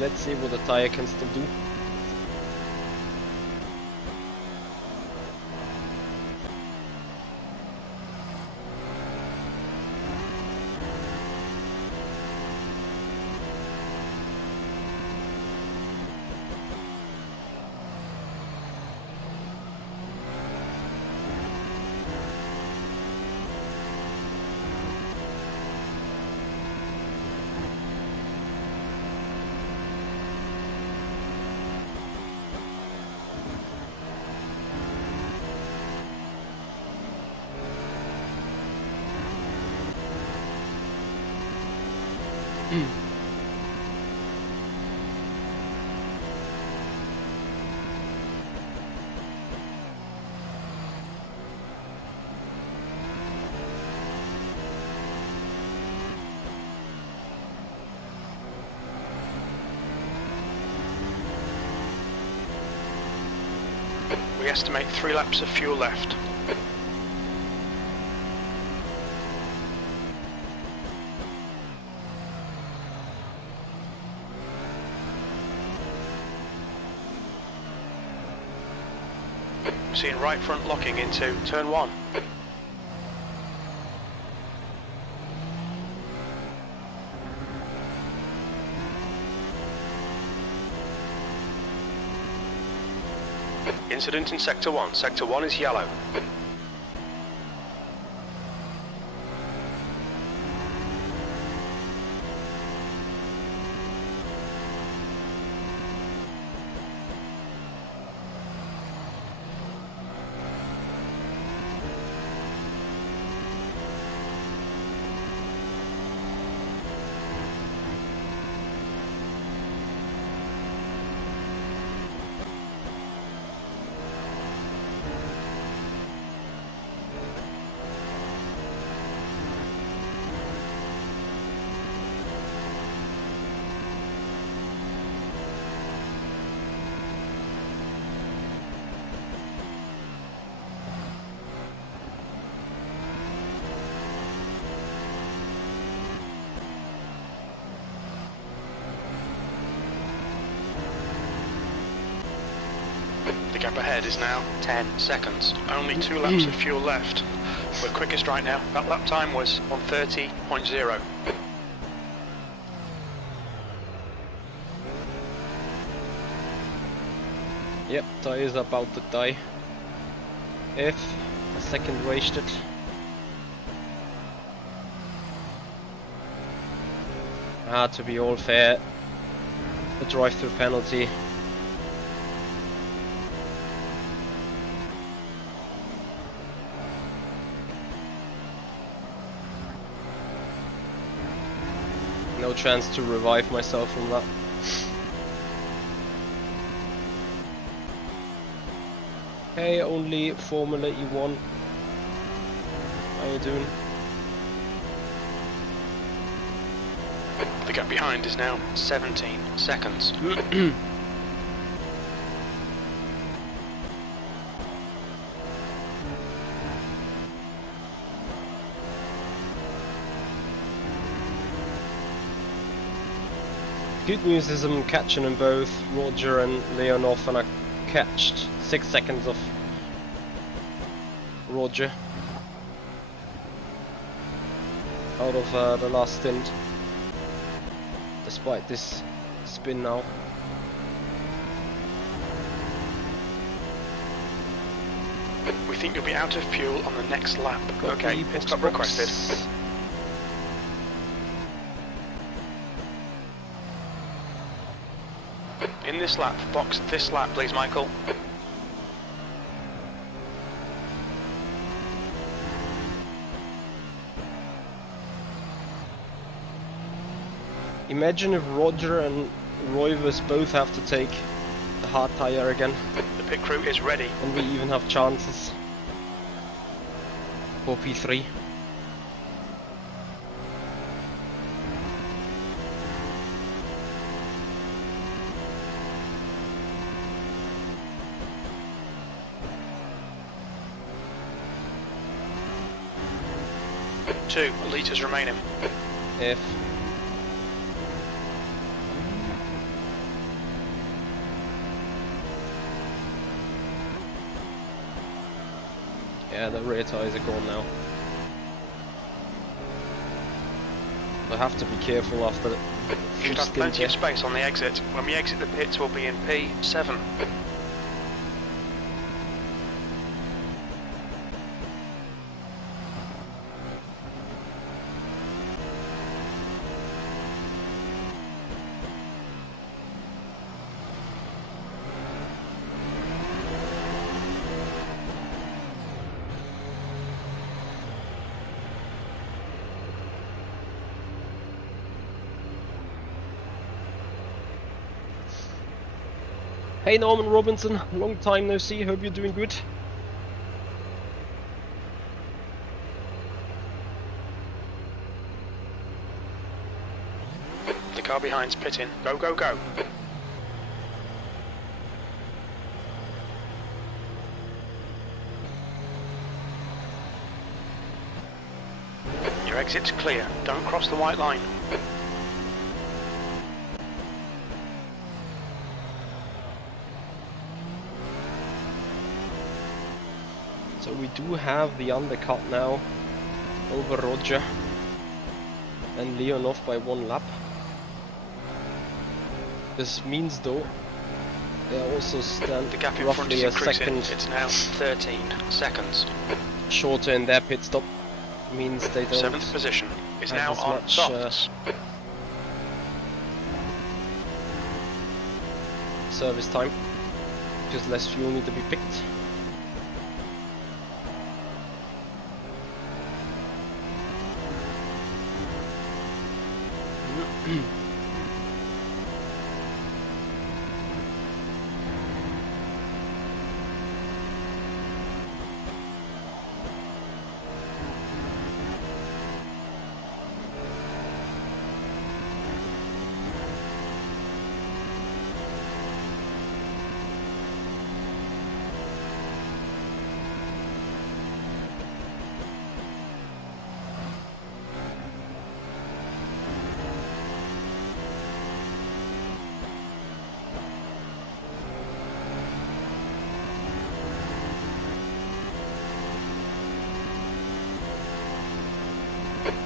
Let's see what the tire can still do. We estimate 3 laps of fuel left. Seeing right front locking into turn 1. Incident in Sector 1. Sector 1 is yellow. The gap ahead is now 10 seconds. Only 2 laps of fuel left. We're quickest right now. That lap time was 1:30.0. Yep, tire is about to die. If a second wasted. To be all fair, a drive-through penalty. No chance to revive myself from that. Hey, only Formula E1. How you doing? The gap behind is now 17 seconds. Good news is I'm catching them both, Roger and Leonov, and I catched 6 seconds of Roger out of the last stint, despite this spin now. We think you'll be out of fuel on the next lap. Got Okay, the pit stop box. requested. In this lap, box this lap please, Michael. Imagine if Roger and Roivers both have to take the hard tyre again. The pit crew is ready. And we even have chances for P3. Two litres remaining. If yeah, the rear tyres are gone now. I have to be careful after the You should have plenty of space on the exit. When we exit the pits, we'll be in P7. Hey Norman Robinson, long time no see, hope you're doing good. The car behind's pitting. Go, go, go. Your exit's clear. Don't cross the white line. So we do have the undercut now over Roger and Leonov by 1 lap. This means though they also stand The gap in front is roughly a increasing. second It's now 13 seconds. shorter in their pit stop. Means they don't 7th position is have now as on much, softs. service time, because less fuel need to be picked.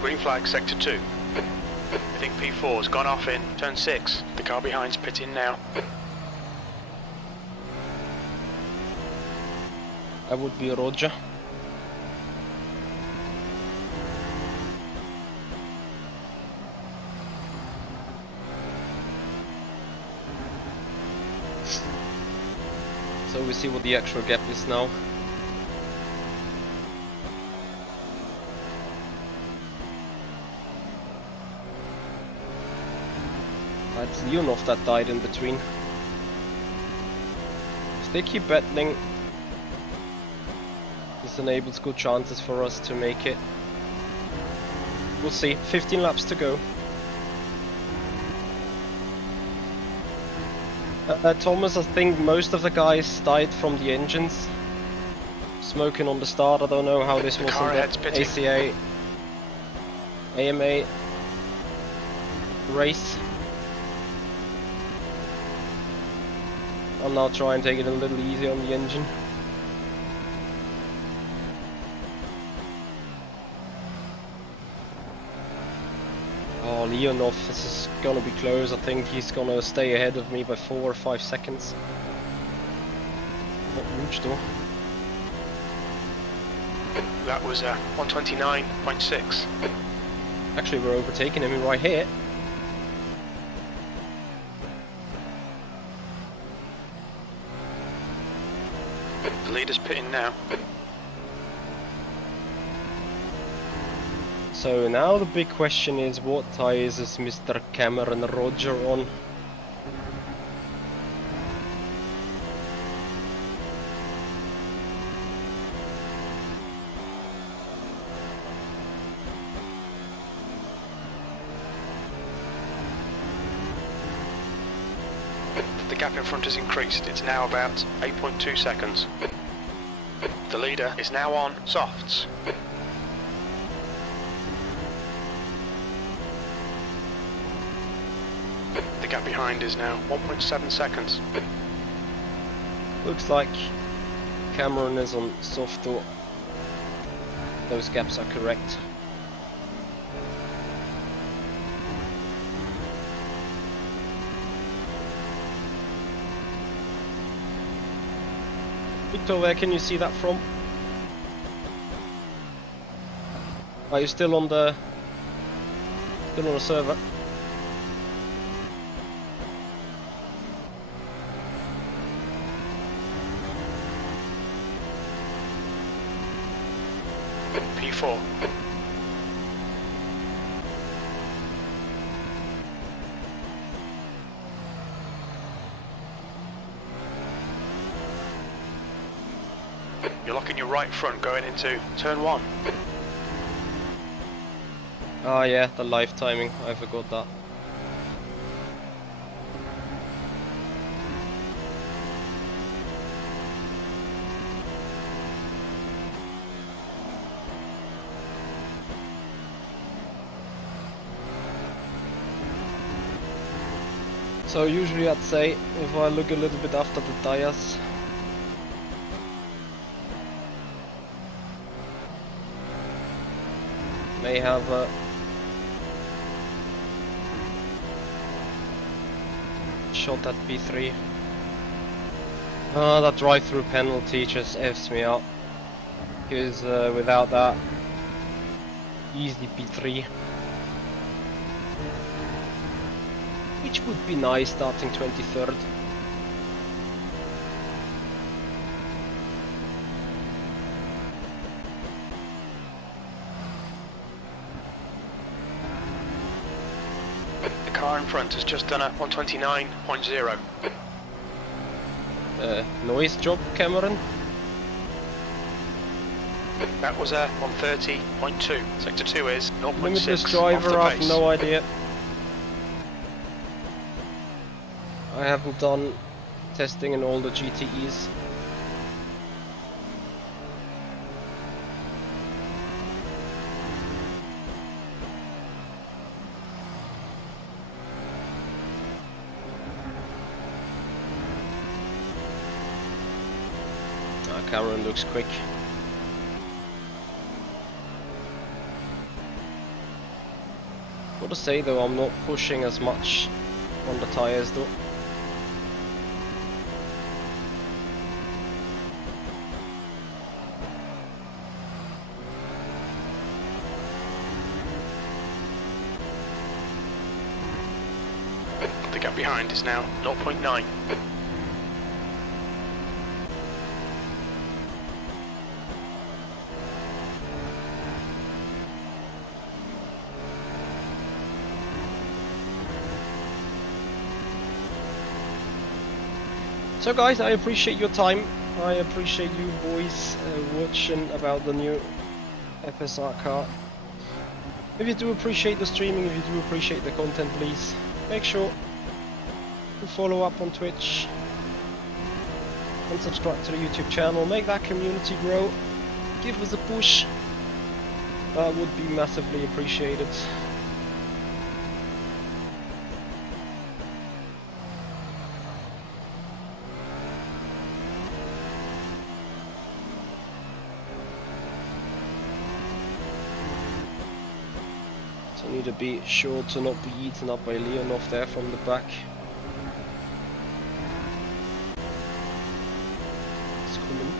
Green flag, sector 2. I think P4's gone off in turn 6. The car behind's pitting now. That would be Roger. So we see what the actual gap is now. That's Leonov that died in between. If they keep battling, this enables good chances for us to make it. We'll see. 15 laps to go. Thomas, I think most of the guys died from the engines. Smoking on the start. I don't know how this was in the ACA, AMA race. I'll now try and take it a little easy on the engine. Oh, Leonov, this is gonna be close. I think he's gonna stay ahead of me by 4 or 5 seconds. Not huge though. That was 129.6. Actually, we're overtaking him right here. The leader's pitting now. So now the big question is, what tyres is Mr. Cameron Roger on? gap in front has increased. It's now about 8.2 seconds. The leader is now on softs. The gap behind is now 1.7 seconds. Looks like Cameron is on soft though. Those gaps are correct. Victor, where can you see that from? Are you still on the server? P4. You're locking your right front going into turn 1. Ah yeah, the live timing, I forgot that. So usually I'd say, if I look a little bit after the tires, may have a shot at P3. That drive-through penalty just F's me out, because without that, easily P3. Which would be nice starting 23rd. The car in front has just done a 129.0. Noise job, Cameron? That was a 130.2. Sector 2 is 0.6 Limitless off driver, the I pace. have no idea. I haven't done testing in all the GTEs. Cameron looks quick. Gotta say though, I'm not pushing as much on the tires though. The gap behind is now 0.9. So guys, I appreciate your time. I appreciate you boys watching about the new FSR car. If you do appreciate the streaming, if you do appreciate the content, please make sure to follow up on Twitch and subscribe to the YouTube channel. Make that community grow. Give us a push. That would be massively appreciated. So need to be sure to not be eaten up by Leonov there from the back. It's coming.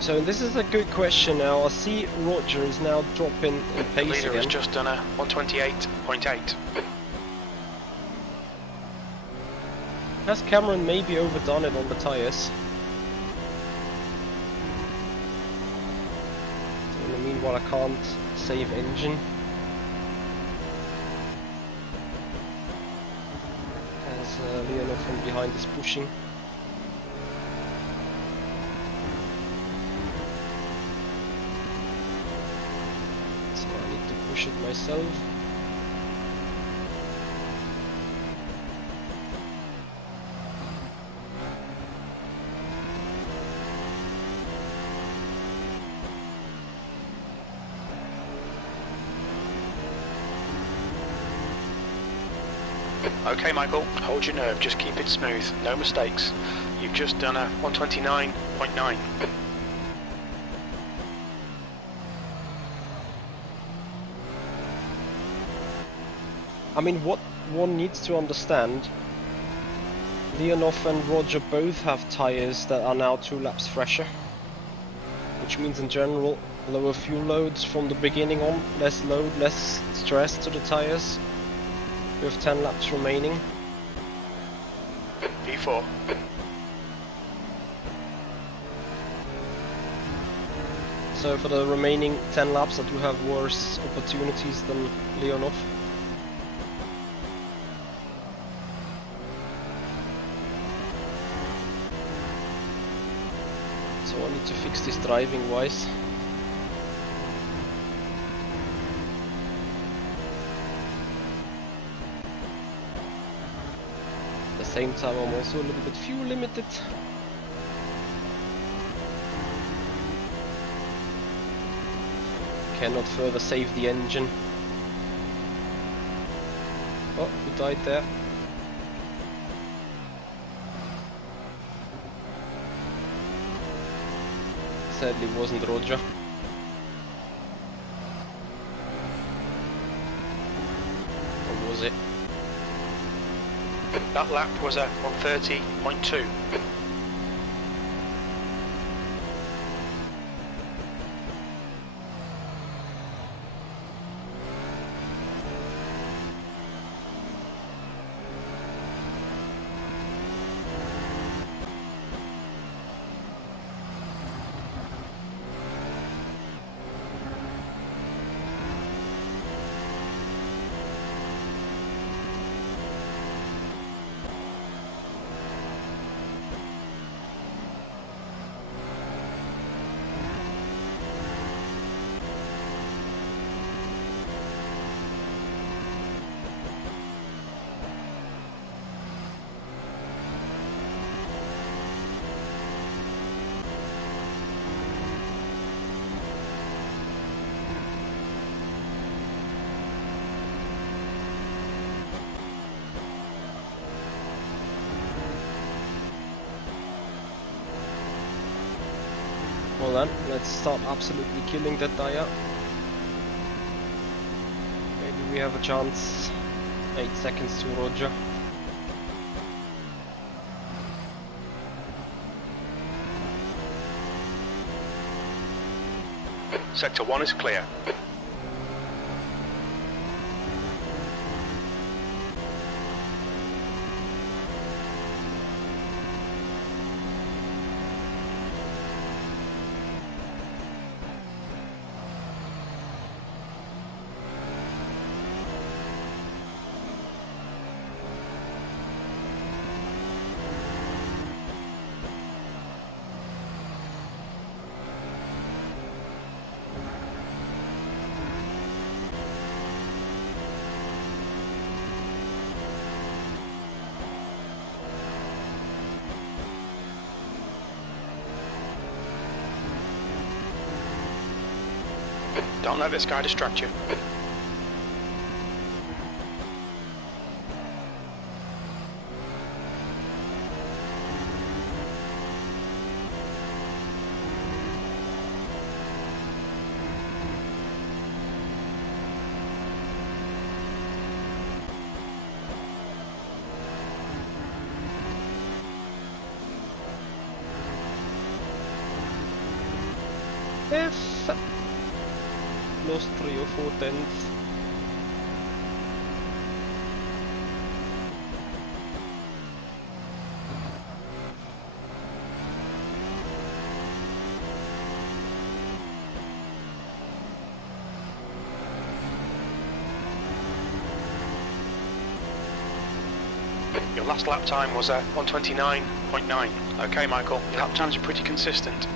So this is a good question now. I see Roger is now dropping in The pace leader again. has just done a 128.8. Has Cameron maybe overdone it on the tyres? In the meanwhile, I can't save engine. As Leonov from behind is pushing. myself. Okay, Michael, hold your nerve, just keep it smooth, no mistakes. You've just done a 129.9. I mean, what one needs to understand, Leonov and Roger both have tyres that are now 2 laps fresher, which means in general lower fuel loads from the beginning on, less load, less stress to the tyres, with 10 laps remaining. P4. So for the remaining 10 laps I do have worse opportunities than Leonov. So I need to fix this driving wise. At the same time I'm also a little bit fuel limited. Cannot further save the engine. Oh, who died there? Sadly wasn't Roger. Or was it? That lap was a 130.2. Well then, let's start absolutely killing that tire. Maybe we have a chance. 8 seconds to Roger. Sector 1 is clear. Don't let this guy distract you. If lost 3 or 4 tenths. Your last lap time was 129.9. Okay, Michael, your lap times are pretty consistent.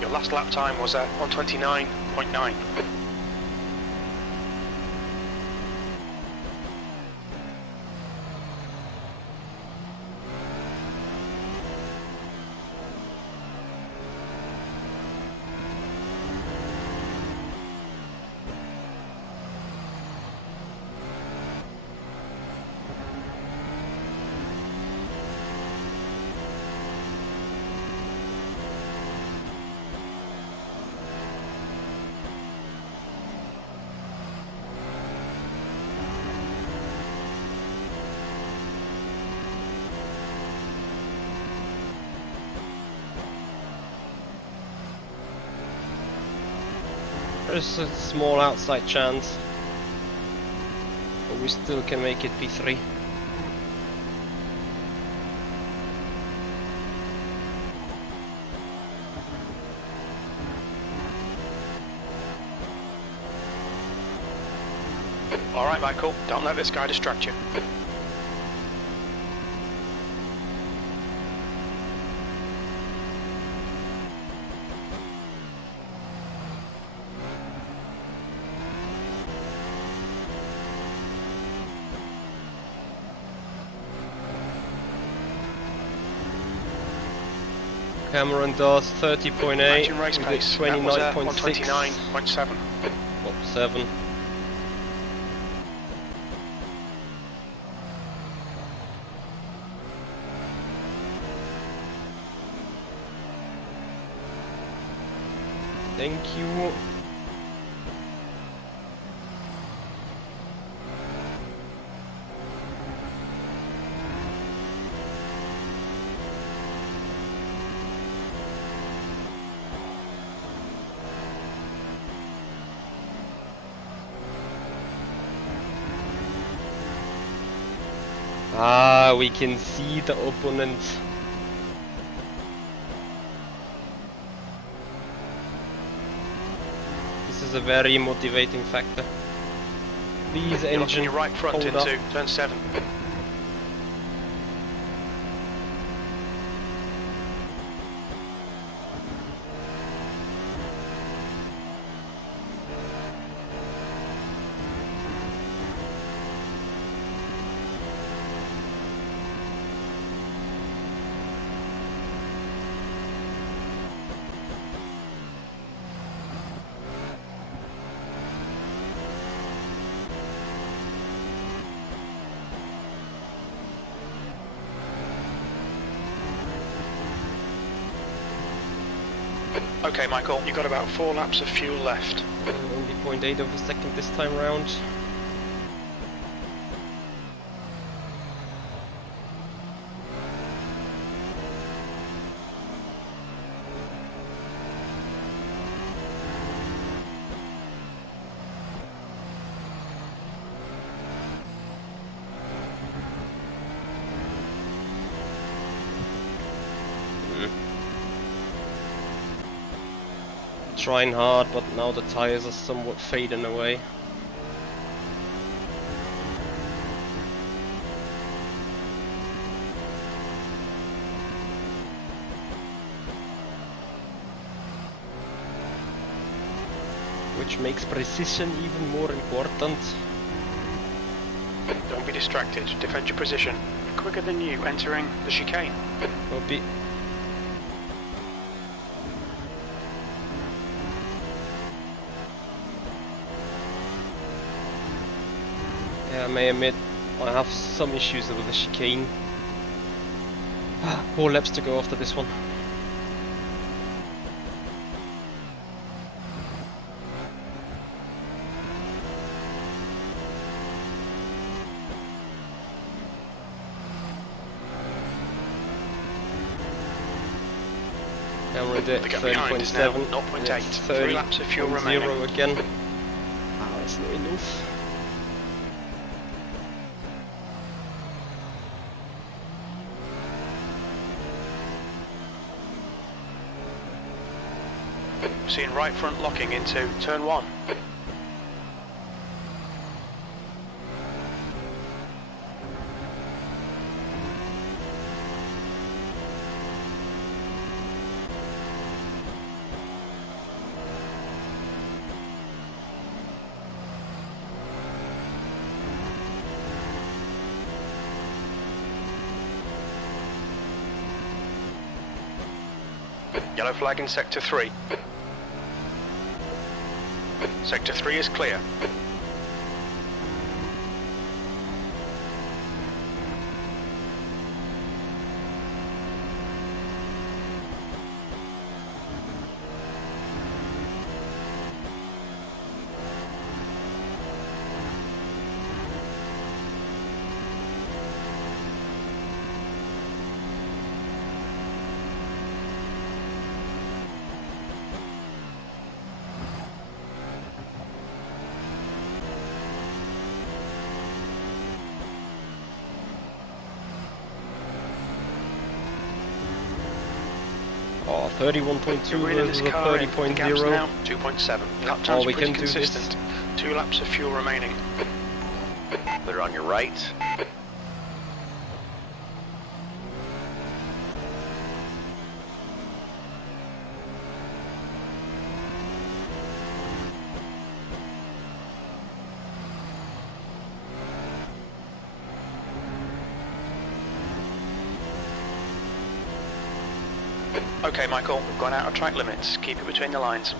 Your last lap time was at 129.9. There's a small outside chance, but we still can make it P3. All right, Michael, don't let this guy distract you. Cameron does 30.8, Imagine race we pace. did 29.6. 129.7. Oh, 7. Thank you. Ah, we can see the opponent. This is a very motivating factor. Please, You're looking engine, your right front hold up. into turn 7. Okay, Michael, you've got about 4 laps of fuel left. Only 0.8 of a second this time round. Trying hard, but now the tires are somewhat fading away. Which makes precision even more important. Don't be distracted. Defend your position. Quicker than you entering the chicane. Will be. Yeah, I may admit I have some issues with the chicane. 4 laps to go after this one. Cameron did The gap behind is now 30.7. 0.8. 3 laps of fuel remaining. 0 again. Ah, that's not enough. Seeing right front locking into turn 1. Yellow flag in Sector 3. Sector 3 is clear. Oh, 31.2 You're rid of versus this a car in. The gap's 30.0. now 2.7. Lap times we are pretty can do this. consistent. 2 laps of fuel remaining. Clear on your right. Okay, Michael, we've gone out of track limits. Keep it between the lines.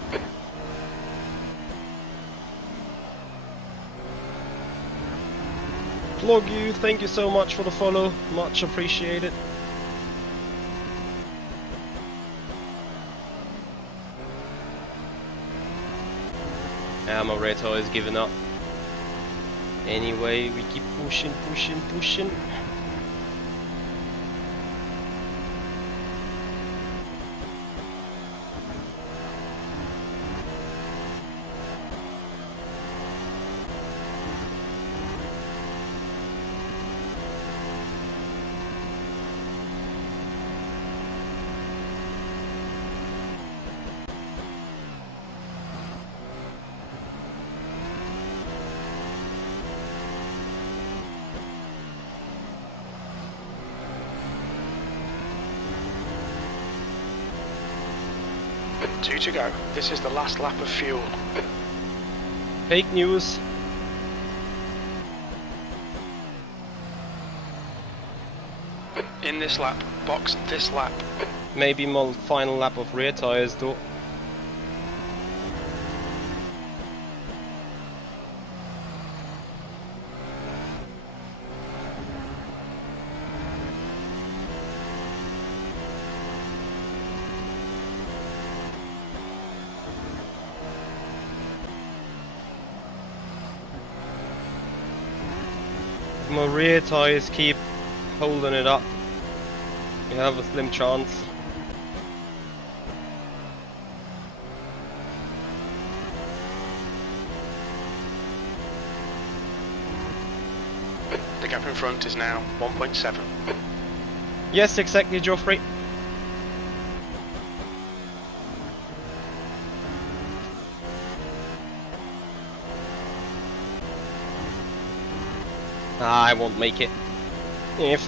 Vlog you, thank you so much for the follow, much appreciated. Yeah, my red tire is giving up. Anyway, we keep pushing. Two to go. This is the last lap of fuel. Fake news. In this lap. Box this lap. Maybe my final lap of rear tires though. My rear tires keep holding it up. You have a slim chance. The gap in front is now 1.7. Yes, exactly, Geoffrey. I won't make it. If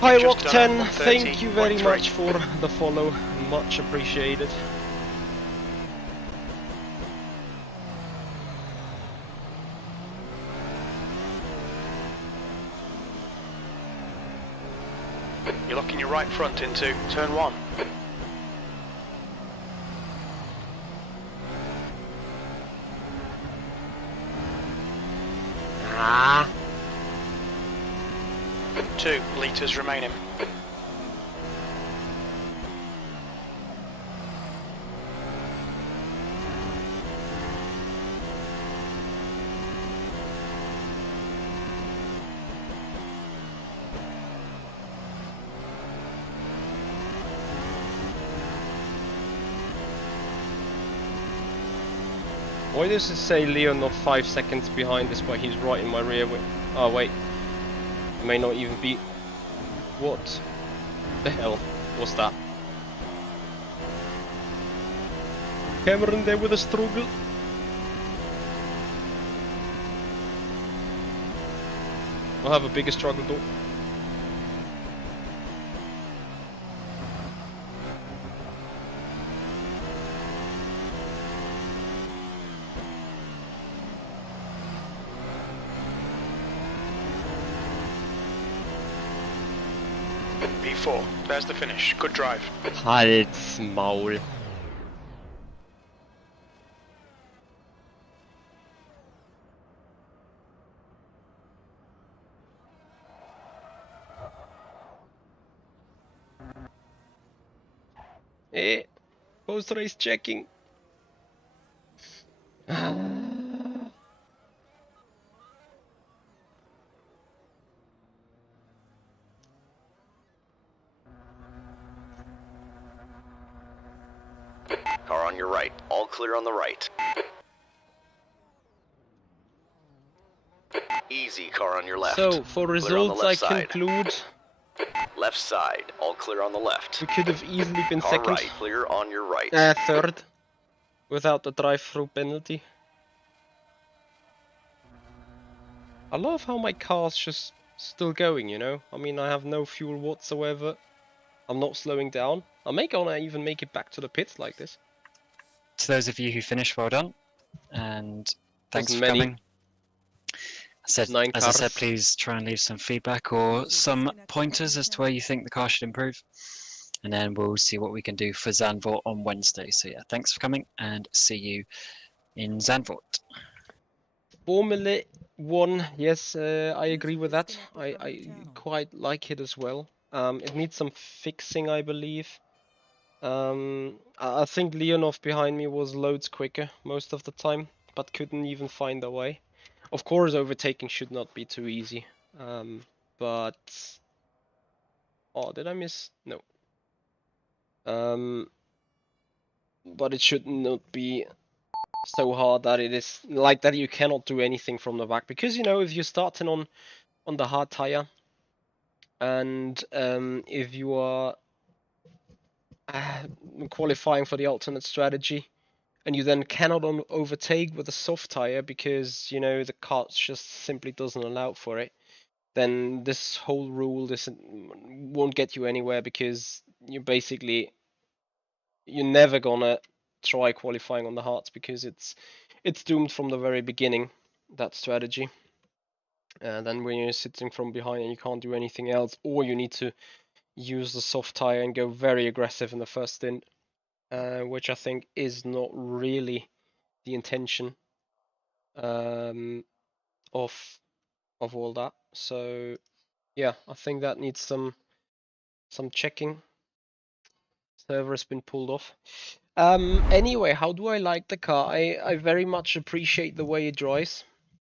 Hi Just done Rock10, thank you very 130.3. much for the follow, much appreciated. You're locking your right front into turn 1. Ah, 2 litres remaining. why does it say Leon not 5 seconds behind despite he's right in my rear wing? Oh wait, it may not even be. What the hell was that? Cameron there with a struggle. I'll have a bigger struggle though. P4, there's the finish. Good drive. Halt's Maul. Eh, post-race checking. Car on your right. All clear on the right. Easy, car on your left. So, for Clear on the results, I left side. conclude Left side. All clear on the left. we could have easily been Car second. right. Clear on your right. Third, without the drive-through penalty. I love how my car's just still going, you know? I mean, I have no fuel whatsoever. I'm not slowing down. I may gonna even make it back to the pits like this. To those of you who finished, well done, and thanks Wasn't for many. coming. Nine As I said, cars. please try and leave some feedback or some pointers as to where you think the car should improve, and then we'll see what we can do for Zandvoort on Wednesday. So yeah, thanks for coming, and see you in Zandvoort. Formula 1, yes, I agree with that. I quite like it as well. It needs some fixing, I believe. I think Leonov behind me was loads quicker most of the time, but couldn't even find a way. Of course, overtaking should not be too easy. But oh, did I miss? No. But it should not be so hard that it is like that you cannot do anything from the back, because you know, if you're starting on the hard tire and if you are qualifying for the alternate strategy and you then cannot overtake with a soft tire because you know the car just simply doesn't allow for it, then this whole rule won't get you anywhere, because you're never gonna try qualifying on the hards, because it's doomed from the very beginning, that strategy. And then when you're sitting from behind and you can't do anything else, or you need to use the soft tire and go very aggressive in the first stint, which I think is not really the intention of all that. So yeah, I think that needs some checking. Server has been pulled off. Anyway, how do I like the car? I very much appreciate the way it drives.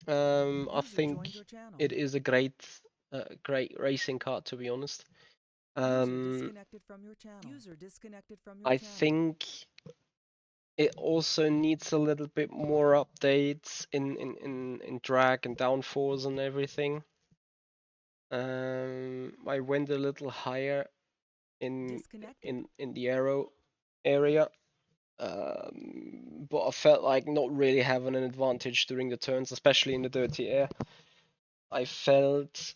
I think it is a great racing car, to be honest. I think it also needs a little bit more updates in drag and downforce and everything. I went a little higher in the aero area, but I felt like not really having an advantage during the turns, especially in the dirty air. I felt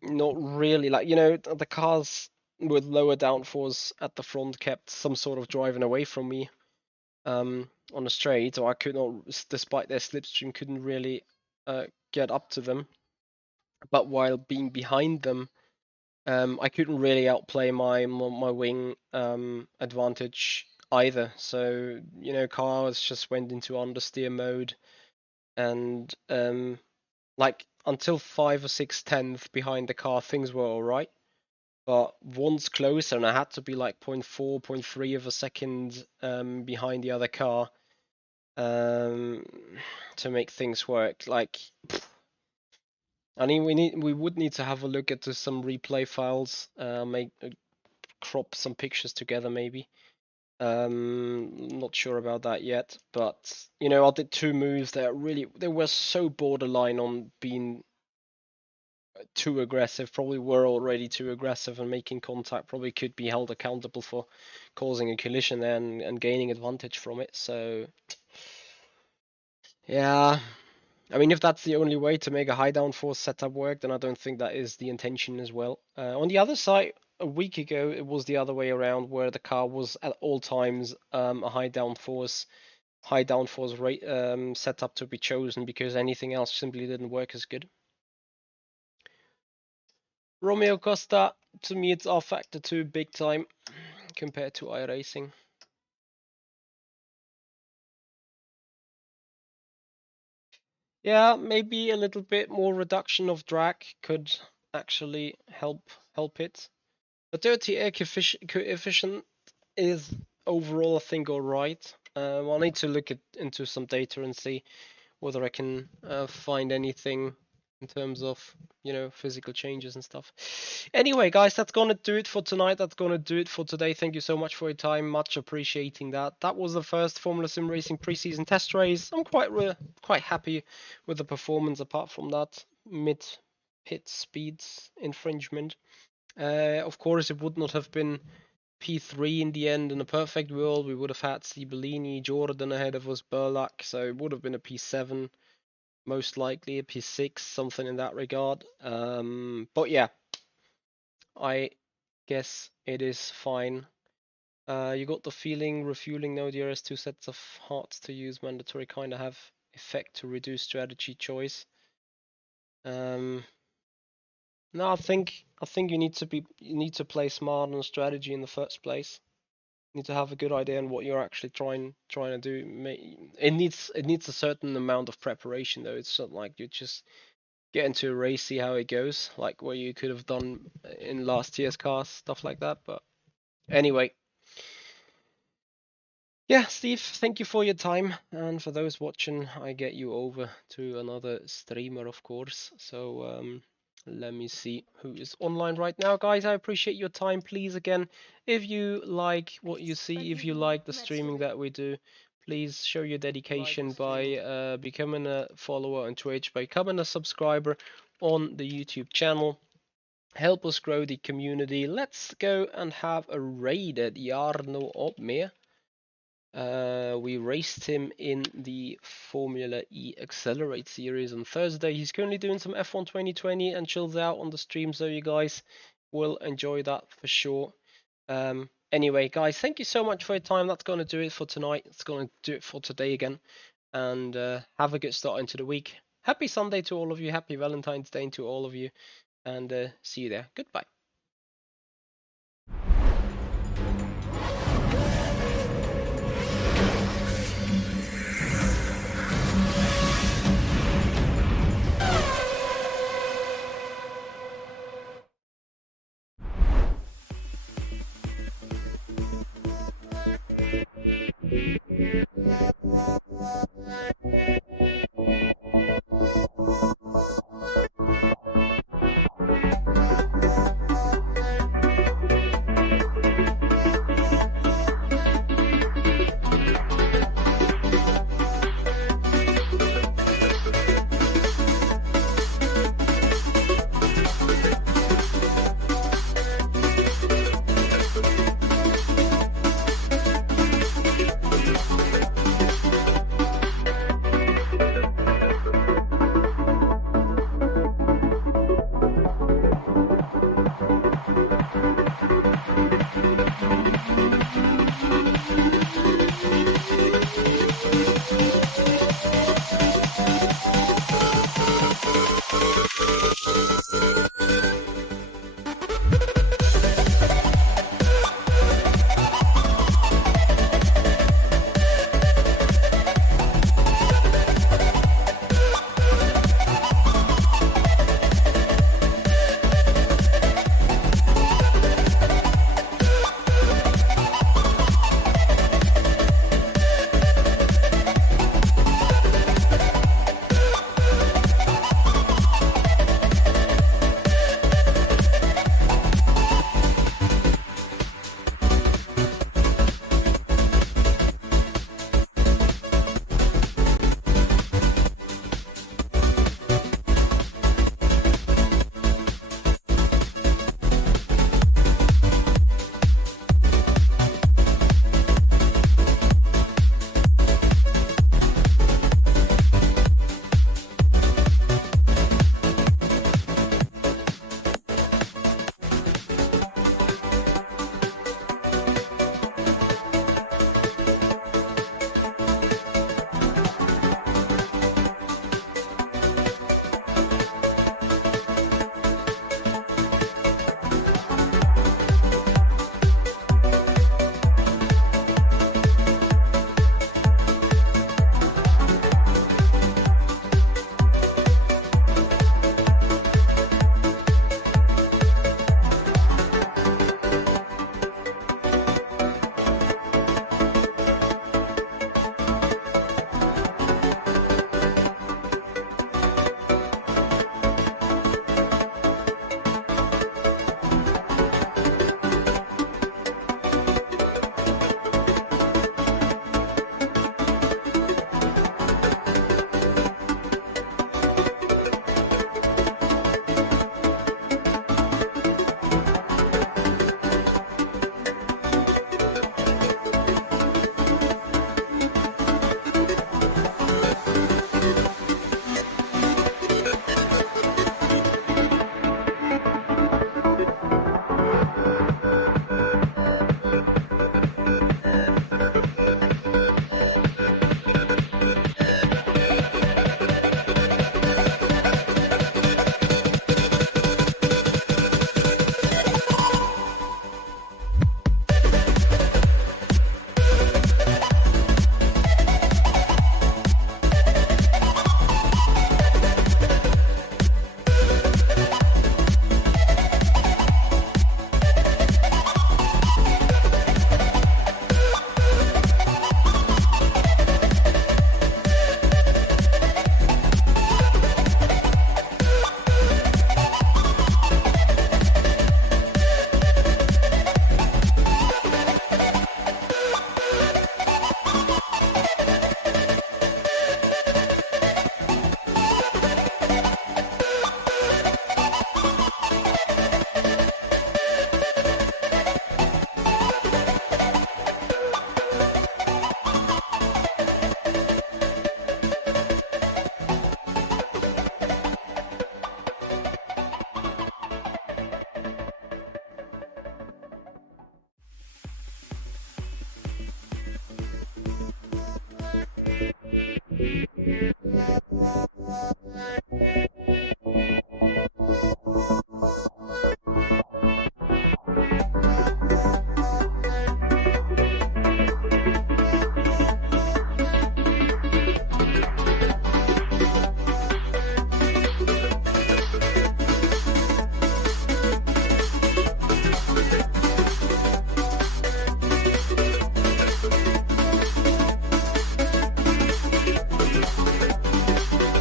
not really like, you know, the cars with lower downforce at the front kept some sort of driving away from me on the straight, or I could not, despite their slipstream, couldn't really get up to them. But while being behind them, I couldn't really outplay my wing advantage either. So, you know, cars just went into understeer mode, and like until 5 or 6 tenths behind the car, things were alright. But once closer, and I had to be like 0.4, 0.3 of a second behind the other car to make things work. Like, I mean, we would need to have a look at some replay files, crop some pictures together maybe. Not sure about that yet, but you know, I did 2 moves that they were so borderline on being too aggressive, probably were already too aggressive, and making contact probably could be held accountable for causing a collision there and gaining advantage from it. So yeah, I mean, if that's the only way to make a high downforce setup work, then I don't think that is the intention as well. On the other side, a week ago, it was the other way around, where the car was at all times a high downforce rate setup to be chosen, because anything else simply didn't work as good. Romeo Costa, to me, it's rFactor 2 big time compared to iRacing. Yeah, maybe a little bit more reduction of drag could actually help it. The dirty air coefficient is overall, I think, alright. I'll need to look into some data and see whether I can find anything in terms of, you know, physical changes and stuff. Anyway, guys, that's gonna do it for tonight. That's gonna do it for today. Thank you so much for your time. Much appreciating that. That was the first Formula Sim Racing preseason test race. I'm quite happy with the performance. Apart from that mid-pit speeds infringement. Of course, it would not have been P3 in the end. In a perfect world, we would have had Sibellini, Jordan ahead of us, Burlak, so it would have been a P7, most likely a P6, something in that regard. But yeah, I guess it is fine. You got the feeling refueling no DRS 2 sets of hearts to use mandatory kind of have effect to reduce strategy choice. No, I think you need to play smart on strategy in the first place. You need to have a good idea on what you're actually trying to do. It needs a certain amount of preparation though. It's not like you just get into a race, see how it goes, like what you could have done in last year's cars, stuff like that. But anyway. Yeah, Steve, thank you for your time. And for those watching, I get you over to another streamer, of course. So let me see who is online right now. Guys, I appreciate your time. Please, again, if you like what you see, if you like the streaming that we do, please show your dedication by becoming a follower on Twitch, by becoming a subscriber on the YouTube channel. Help us grow the community. Let's go and have a raid at Jarno Opmeer. We raced him in the Formula E Accelerate series on Thursday. He's currently doing some F1 2020 and chills out on the stream, so you guys will enjoy that for sure. Anyway, guys, thank you so much for your time. That's going to do it for tonight. It's going to do it for today again. And have a good start into the week. Happy Sunday to all of you. Happy Valentine's Day to all of you. And see you there. Goodbye.